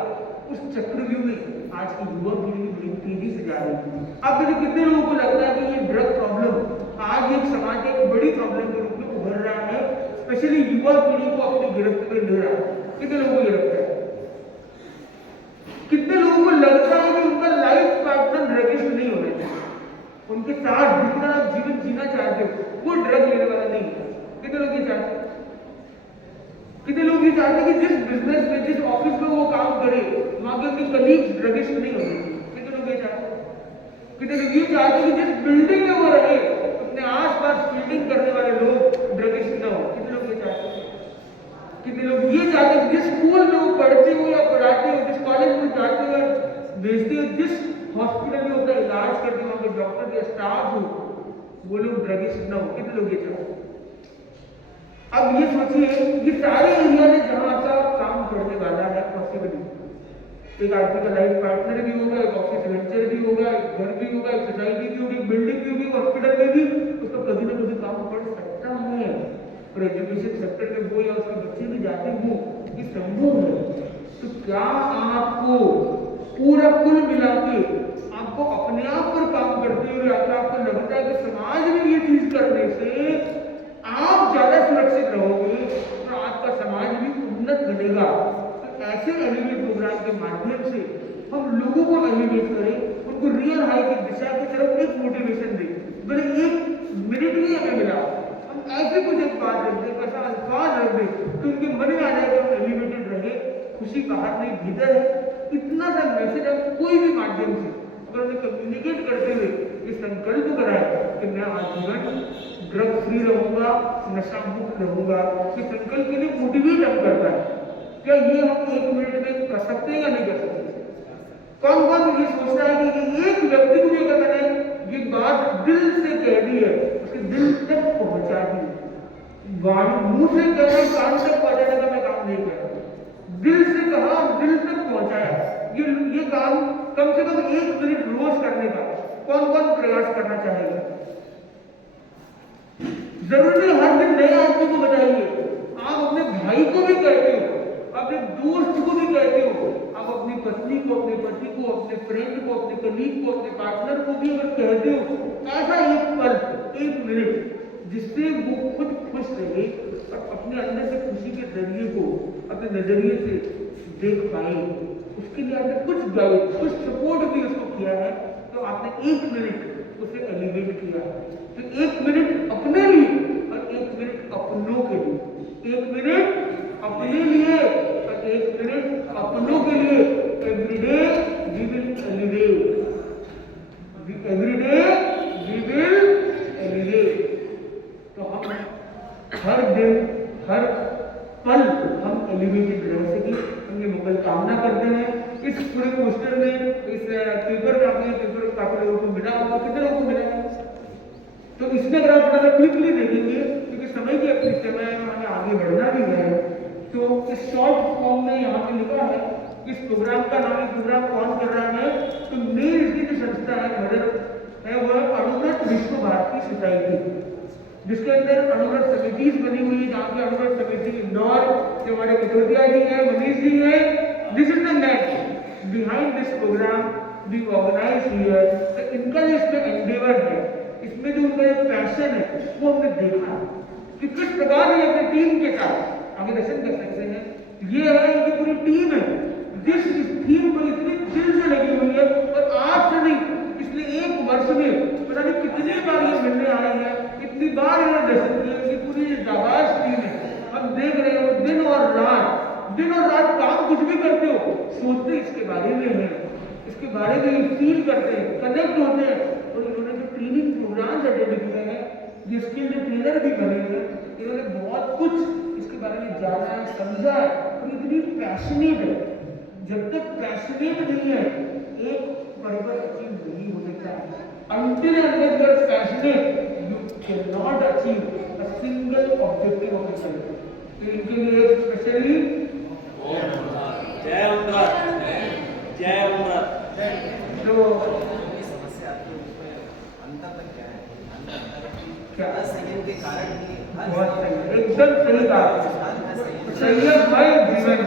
उस चक्रव्यूह में आज की युवा पीढ़ी बड़ी तेजी से जा रही है। अब मुझे कितने लोगों को लगता है कि ये ड्रग प्रॉब्लम आज एक समाज के एक बड़ी प्रॉब्लम के रूप में उभर रहा है, स्पेशली युवा पीढ़ी को अपनी गिरफ्त में ले रहा है? कितने लोगों को ये लगता है? कितने लोगों को लगता है कि उनका लाइफ पार्टनर ड्रगिस्ट नहीं होना चाहिए, उनके साथ जितना आप जीवन जीना चाहते हो वो ड्रग लेने वाला नहीं है? कितने लोग ये चाहते हैं? कितने लोग ये चाहते हैं कि जिस बिजनेस में, जिस ऑफिस में वो काम करे, वहां के उनके कलीग्स ड्रगिस्ट नहीं होने? कितने लोग ये चाहते हैं? कितने लोग ये चाहते हैं कि जिस बिल्डिंग में वो रहे, अपने आसपास फील्डिंग करने वाले लोग ड्रगिस्ट ना हो? कितने लोग ये चाहते हैं? कितने लोग ये चाहते हैं जिस स्कूल में वो पढ़ते हो या पढ़ाते हो, जिस कॉलेज में जाते हो, भेजते हो, जिस हॉस्पिटल में उनका इलाज करते हो, वहां के डॉक्टर या स्टाफ हो, वो लोग ड्रगिस्ट ना हो? कितने लोग ये चाहते हैं? अब ये सोचिए कि सारे एरिया में जहां आपका काम करने वाला है, पॉसिबली एक आदमी का लाइफ पार्टनर भी होगा, एक ऑफिस वेंचर भी होगा, एक घर भी होगा, एक सोसाइटी भी होगी, बिल्डिंग भी होगी, हॉस्पिटल में भी उसका कभी ना कभी काम पड़ सकता है। और एजुकेशन सेक्टर में वो या उसके बच्चे भी जाते हो, ये संभव है। तो क्या आपको पूरा कुल मिला के आपको अपने आप पर काम करते हुए आपको लगता है कि समाज में ये चीज करने से आप ज्यादा सुरक्षित रहोगे और आपका समाज भी उन्नत बनेगा? तो ऐसे एलिवेट प्रोग्राम के माध्यम से हम लोगों को एलिवेट करें, उनको रियल हाई की दिशा की तरफ एक मोटिवेशन दें। भले एक मिनट ही हमें मिला, हम ऐसे कुछ एक बात रख दें, ऐसा अल्फाज रख दें तो उनके मन में आ जाएगा हम एलिवेटेड रहे। खुशी बाहर नहीं भीतर है। इतना सा मैसेज आप कोई भी माध्यम से अगर उन्हें कम्युनिकेट करते हुए ये संकल्प कराए कि मैं आजीवन ड्रग फ्री रहूंगा, नशा मुक्त रहूंगा, ये संकल्प के लिए मोटिवेट हम करता है। क्या ये हम 1 मिनट में कर सकते हैं या नहीं कर सकते? कौन कौन ये सोचता है कि एक व्यक्ति को भी अगर मैंने ये बात दिल से कह दी है, उसके दिल तक पहुंचा दी, मुंह से कह रहे कान तक पहुंचाने का मैं काम नहीं कर रहा, दिल से कहा दिल तक पहुंचाया, ये काम कम से कम 1 मिनट रोज करने का कौन कौन प्रयास करना चाहेगा? जरूरी हर दिन नए आदमी को बताइए, आप अपने भाई को भी कहते हो, अपने दोस्त को भी कहते हो, आप अपनी पत्नी को, अपने पति को, अपने फ्रेंड को, अपने कलीग को, अपने पार्टनर को भी अगर कहते हो ऐसा एक पल, 1 मिनट जिससे वो खुद खुश रहे और अपने अंदर से खुशी के जरिए को अपने नजरिए से देख पाए, उसके लिए आपने कुछ गाइड, कुछ सपोर्ट भी उसको किया है, तो आपने 1 मिनट उसे एलिवेट किया। तो 1 मिनट अपने लिए और 1 मिनट अपनों के लिए, 1 मिनट अपने लिए और 1 मिनट अपनों के लिए। Every day we will elevate, every day we will elevate. तो हम हर दिन हर पल हम एलिवेटेड रह सके, हम ये मंगल कामना करते हैं। इस पूरे पोस्टर में, इस पेपर में, आपने पेपर काफी लोगों को मिला होगा, कितने लोगों को मिला? तो इसमें अगर आप थोड़ा सा क्विकली देखेंगे, क्योंकि समय की अपनी समय हमें आगे बढ़ना भी है, तो इस शॉर्ट फॉर्म में यहाँ पे लिखा है इस प्रोग्राम का नाम, इस प्रोग्राम कौन कर रहा है, तो मेन इसकी जो संस्था है, मदर है, वह अनुव्रत विश्व भारती सोसाइटी, जिसके अंदर अनुव्रत समितिज बनी हुई है, जहाँ की अनुव्रत समिति इंदौर जो हमारे कटोदिया जी है, मनीष जी है, this is the man behind this programme we organise here. तो इनका जो इसमें एंडेवर है, इसमें जो उनका एक पैशन है, वो हमने देखा कि किस प्रकार ये अपनी टीम के साथ आगे दर्शन कर सकते हैं। ये है इनकी पूरी टीम है, जिस थीम पर इतनी दिल से लगी हुई है, और आज से नहीं पिछले 1 वर्ष में पता नहीं कितनी बार ये मिलने आए हैं, इतनी बार इन्होंने दर्शन किया कि पूरी जाबाज टीम है। हम देख रहे हो दिन और रात काम कुछ भी करते हो, सोचते इसके बारे में है, इसके बारे में फील करते हैं, कनेक्ट होते हैं। और इन्होंने जो ट्रेनिंग प्रोग्राम अटेंड किए हैं, जिसके लिए ट्रेनर भी बने हैं, इन्होंने बहुत कुछ इसके बारे में जाना है, समझा है, और इतनी पैशनेट है। जब तक पैशनेट नहीं है, एक पर्पस अचीव नहीं हो सकता। Until and unless you are passionate, you cannot achieve a single objective of yourself. तो इनके लिए स्पेशली जय अमृत, जय अमृत। जो के कारण बहुत सही, एकदम सही कहा, संयममय जीवन।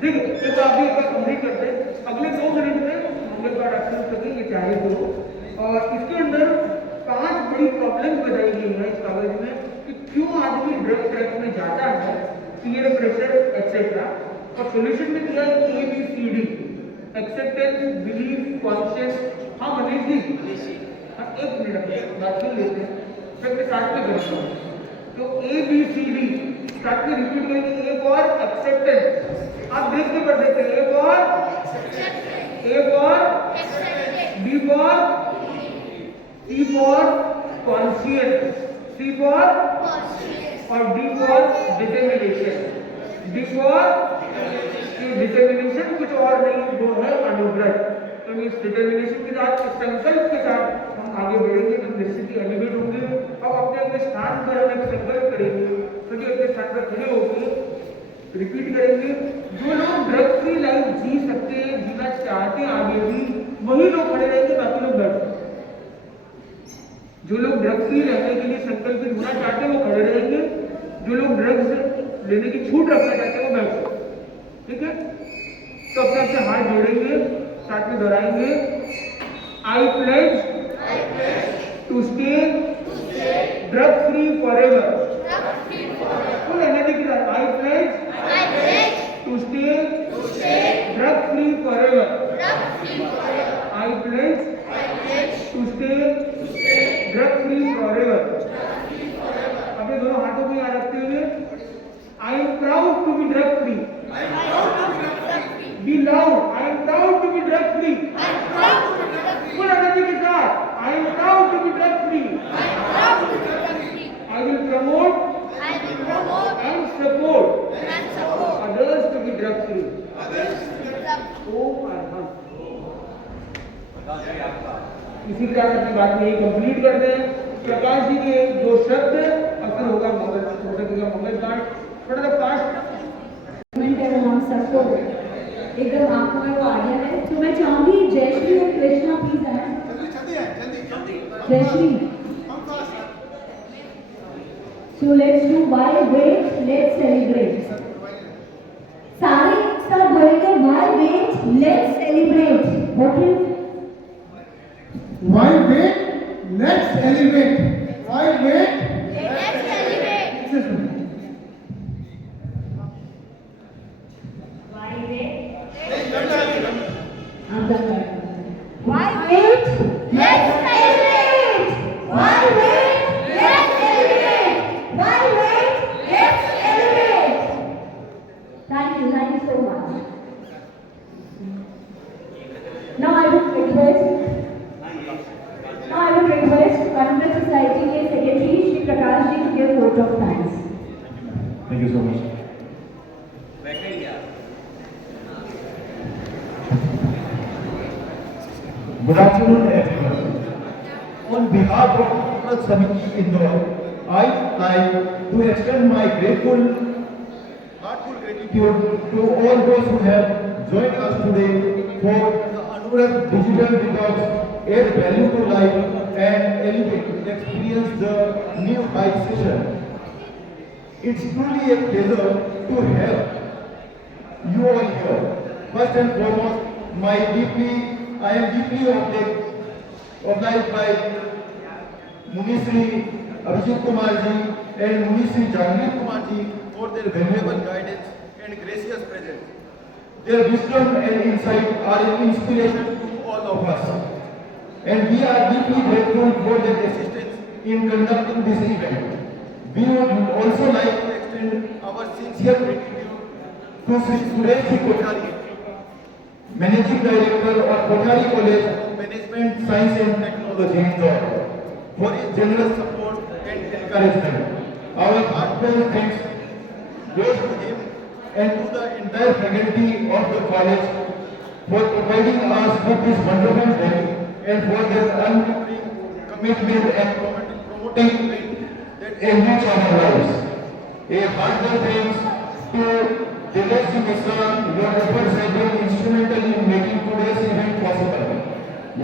देखिए ये तो आप भी कंप्लीट करते हैं, अगले 2 मिनट में हम एक बार अक्सर करेंगे चाहे तो। और इसके अंदर 5 बड़ी प्रॉब्लम्स बताई गई है इस कागज में कि क्यों आदमी ड्रग ट्रैक में जाता है, पीयर प्रेशर एक्सेट्रा। और सोल्यूशन में दिया ABCD, एक्सेप्टेंस, बिलीफ, कॉन्शियस। हाँ मनीष जी, हाँ 1 मिनट बात कर लेते हैं, फिर साथ में करता हूँ। तो ABCD साथ में रिपीट करेंगे। A फॉर एक्सेप्टेंस, आप देख के पढ़ सकते हैं। A for B for C for conscious, C for और D for determination. D for determination कुछ और नहीं, वो है अनुव्रत। तो इस डिटर्मिनेशन के साथ, इस संकल्प के साथ हम आगे बढ़ेंगे, हम निश्चित ही एलिवेट होंगे। अब अपने अपने स्थान पर हम एक संकल्प करेंगे, तो अपने स्थान पर खड़े होकर रिपीट करेंगे। जो लोग ड्रग फ्री लाइफ जी सकते हैं, जीना चाहते हैं आगे भी, वही लोग खड़े रहेंगे, बाकी लोग बैठ। जो लोग ड्रग फ्री रहने के लिए संकल्पित होना चाहते हैं वो खड़े रहेंगे, जो लोग ड्रग्स लेने की छूट रखना चाहते हैं वो बैठ। ठीक है, तो अपने आपसे हाथ जोड़ेंगे, साथ में दोहराएंगे। I pledge to stay drug free forever. Full energy के साथ, I pledge to stay drug free forever. I pledge to stay drug free forever. अपने दोनों हाथों को यहाँ रखते हुए, I am proud to be drug free. Be loud. I am proud इसी के साथ अपनी बात में यही कंप्लीट करते हैं। प्रकाश जी के जो शब्द और फिर होगा मंगल पाठ। थोड़ा सा फास्ट है हम सबको एकदम आंखों में वो आ गया है। तो मैं चाहूंगी जयश्री और कृष्णा प्लीज आए। Jayashree, so let's do why wait, let's celebrate. सारे एक साथ बोलेंगे why wait, let's celebrate. Okay? Why wait? Let's elevate. Why wait? Let's celebrate. Why wait? I'm done. Why wait? Let's celebrate. Why wait? Let's celebrate. Why wait? Let's celebrate. Thank you so much. Now I would request Congress Society के Secretary Shri Prakash ji to give vote of thanks. Thank you so much. Good afternoon, everyone. On behalf of Congress Committee Indore, I like to extend my heartful gratitude to all those who have joined us today for the Anurag Digital Detox add value to life and elevate experience the new bike session. It's truly a pleasure to have you all here. First and foremost, I am deeply obliged by Munishri Abhijit Kumar ji and Munishri Jagmeet Kumar ji for their valuable guidance and gracious presence. Their wisdom and insight are an inspiration to all of us. And we are deeply grateful for their assistance in conducting this event. We would also like to extend our sincere gratitude to Sri Suresh Kothari, Managing Director of Kothari College of Management, Science and Technology, Indore, for his generous support and encouragement. Our heartfelt thanks goes to him and to the entire faculty of the college for providing us with this wonderful venue and for their unwavering commitment and promoting events that enrich our lives. A heartfelt thanks to Dinesh Mishra, your efforts have been instrumental in making today's event possible.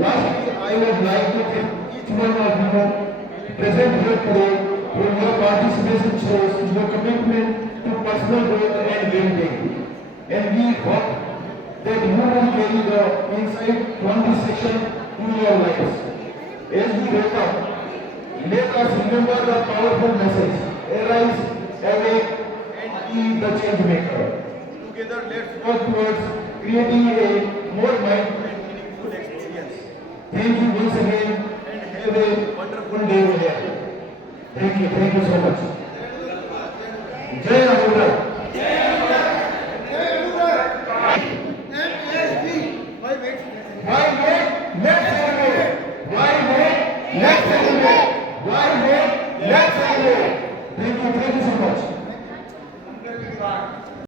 Lastly, I would like to thank each one of you present here today for your participation shows your commitment to personal growth and well-being. And we hope that you will carry the insight from this session to your lives. As we wrap up, let us remember the powerful message: arise, awake, and be the change maker. Together, let's work towards creating a more mindful and meaningful experience. Thank you once again and have a wonderful day ahead. Thank you so much. Jai Anurag.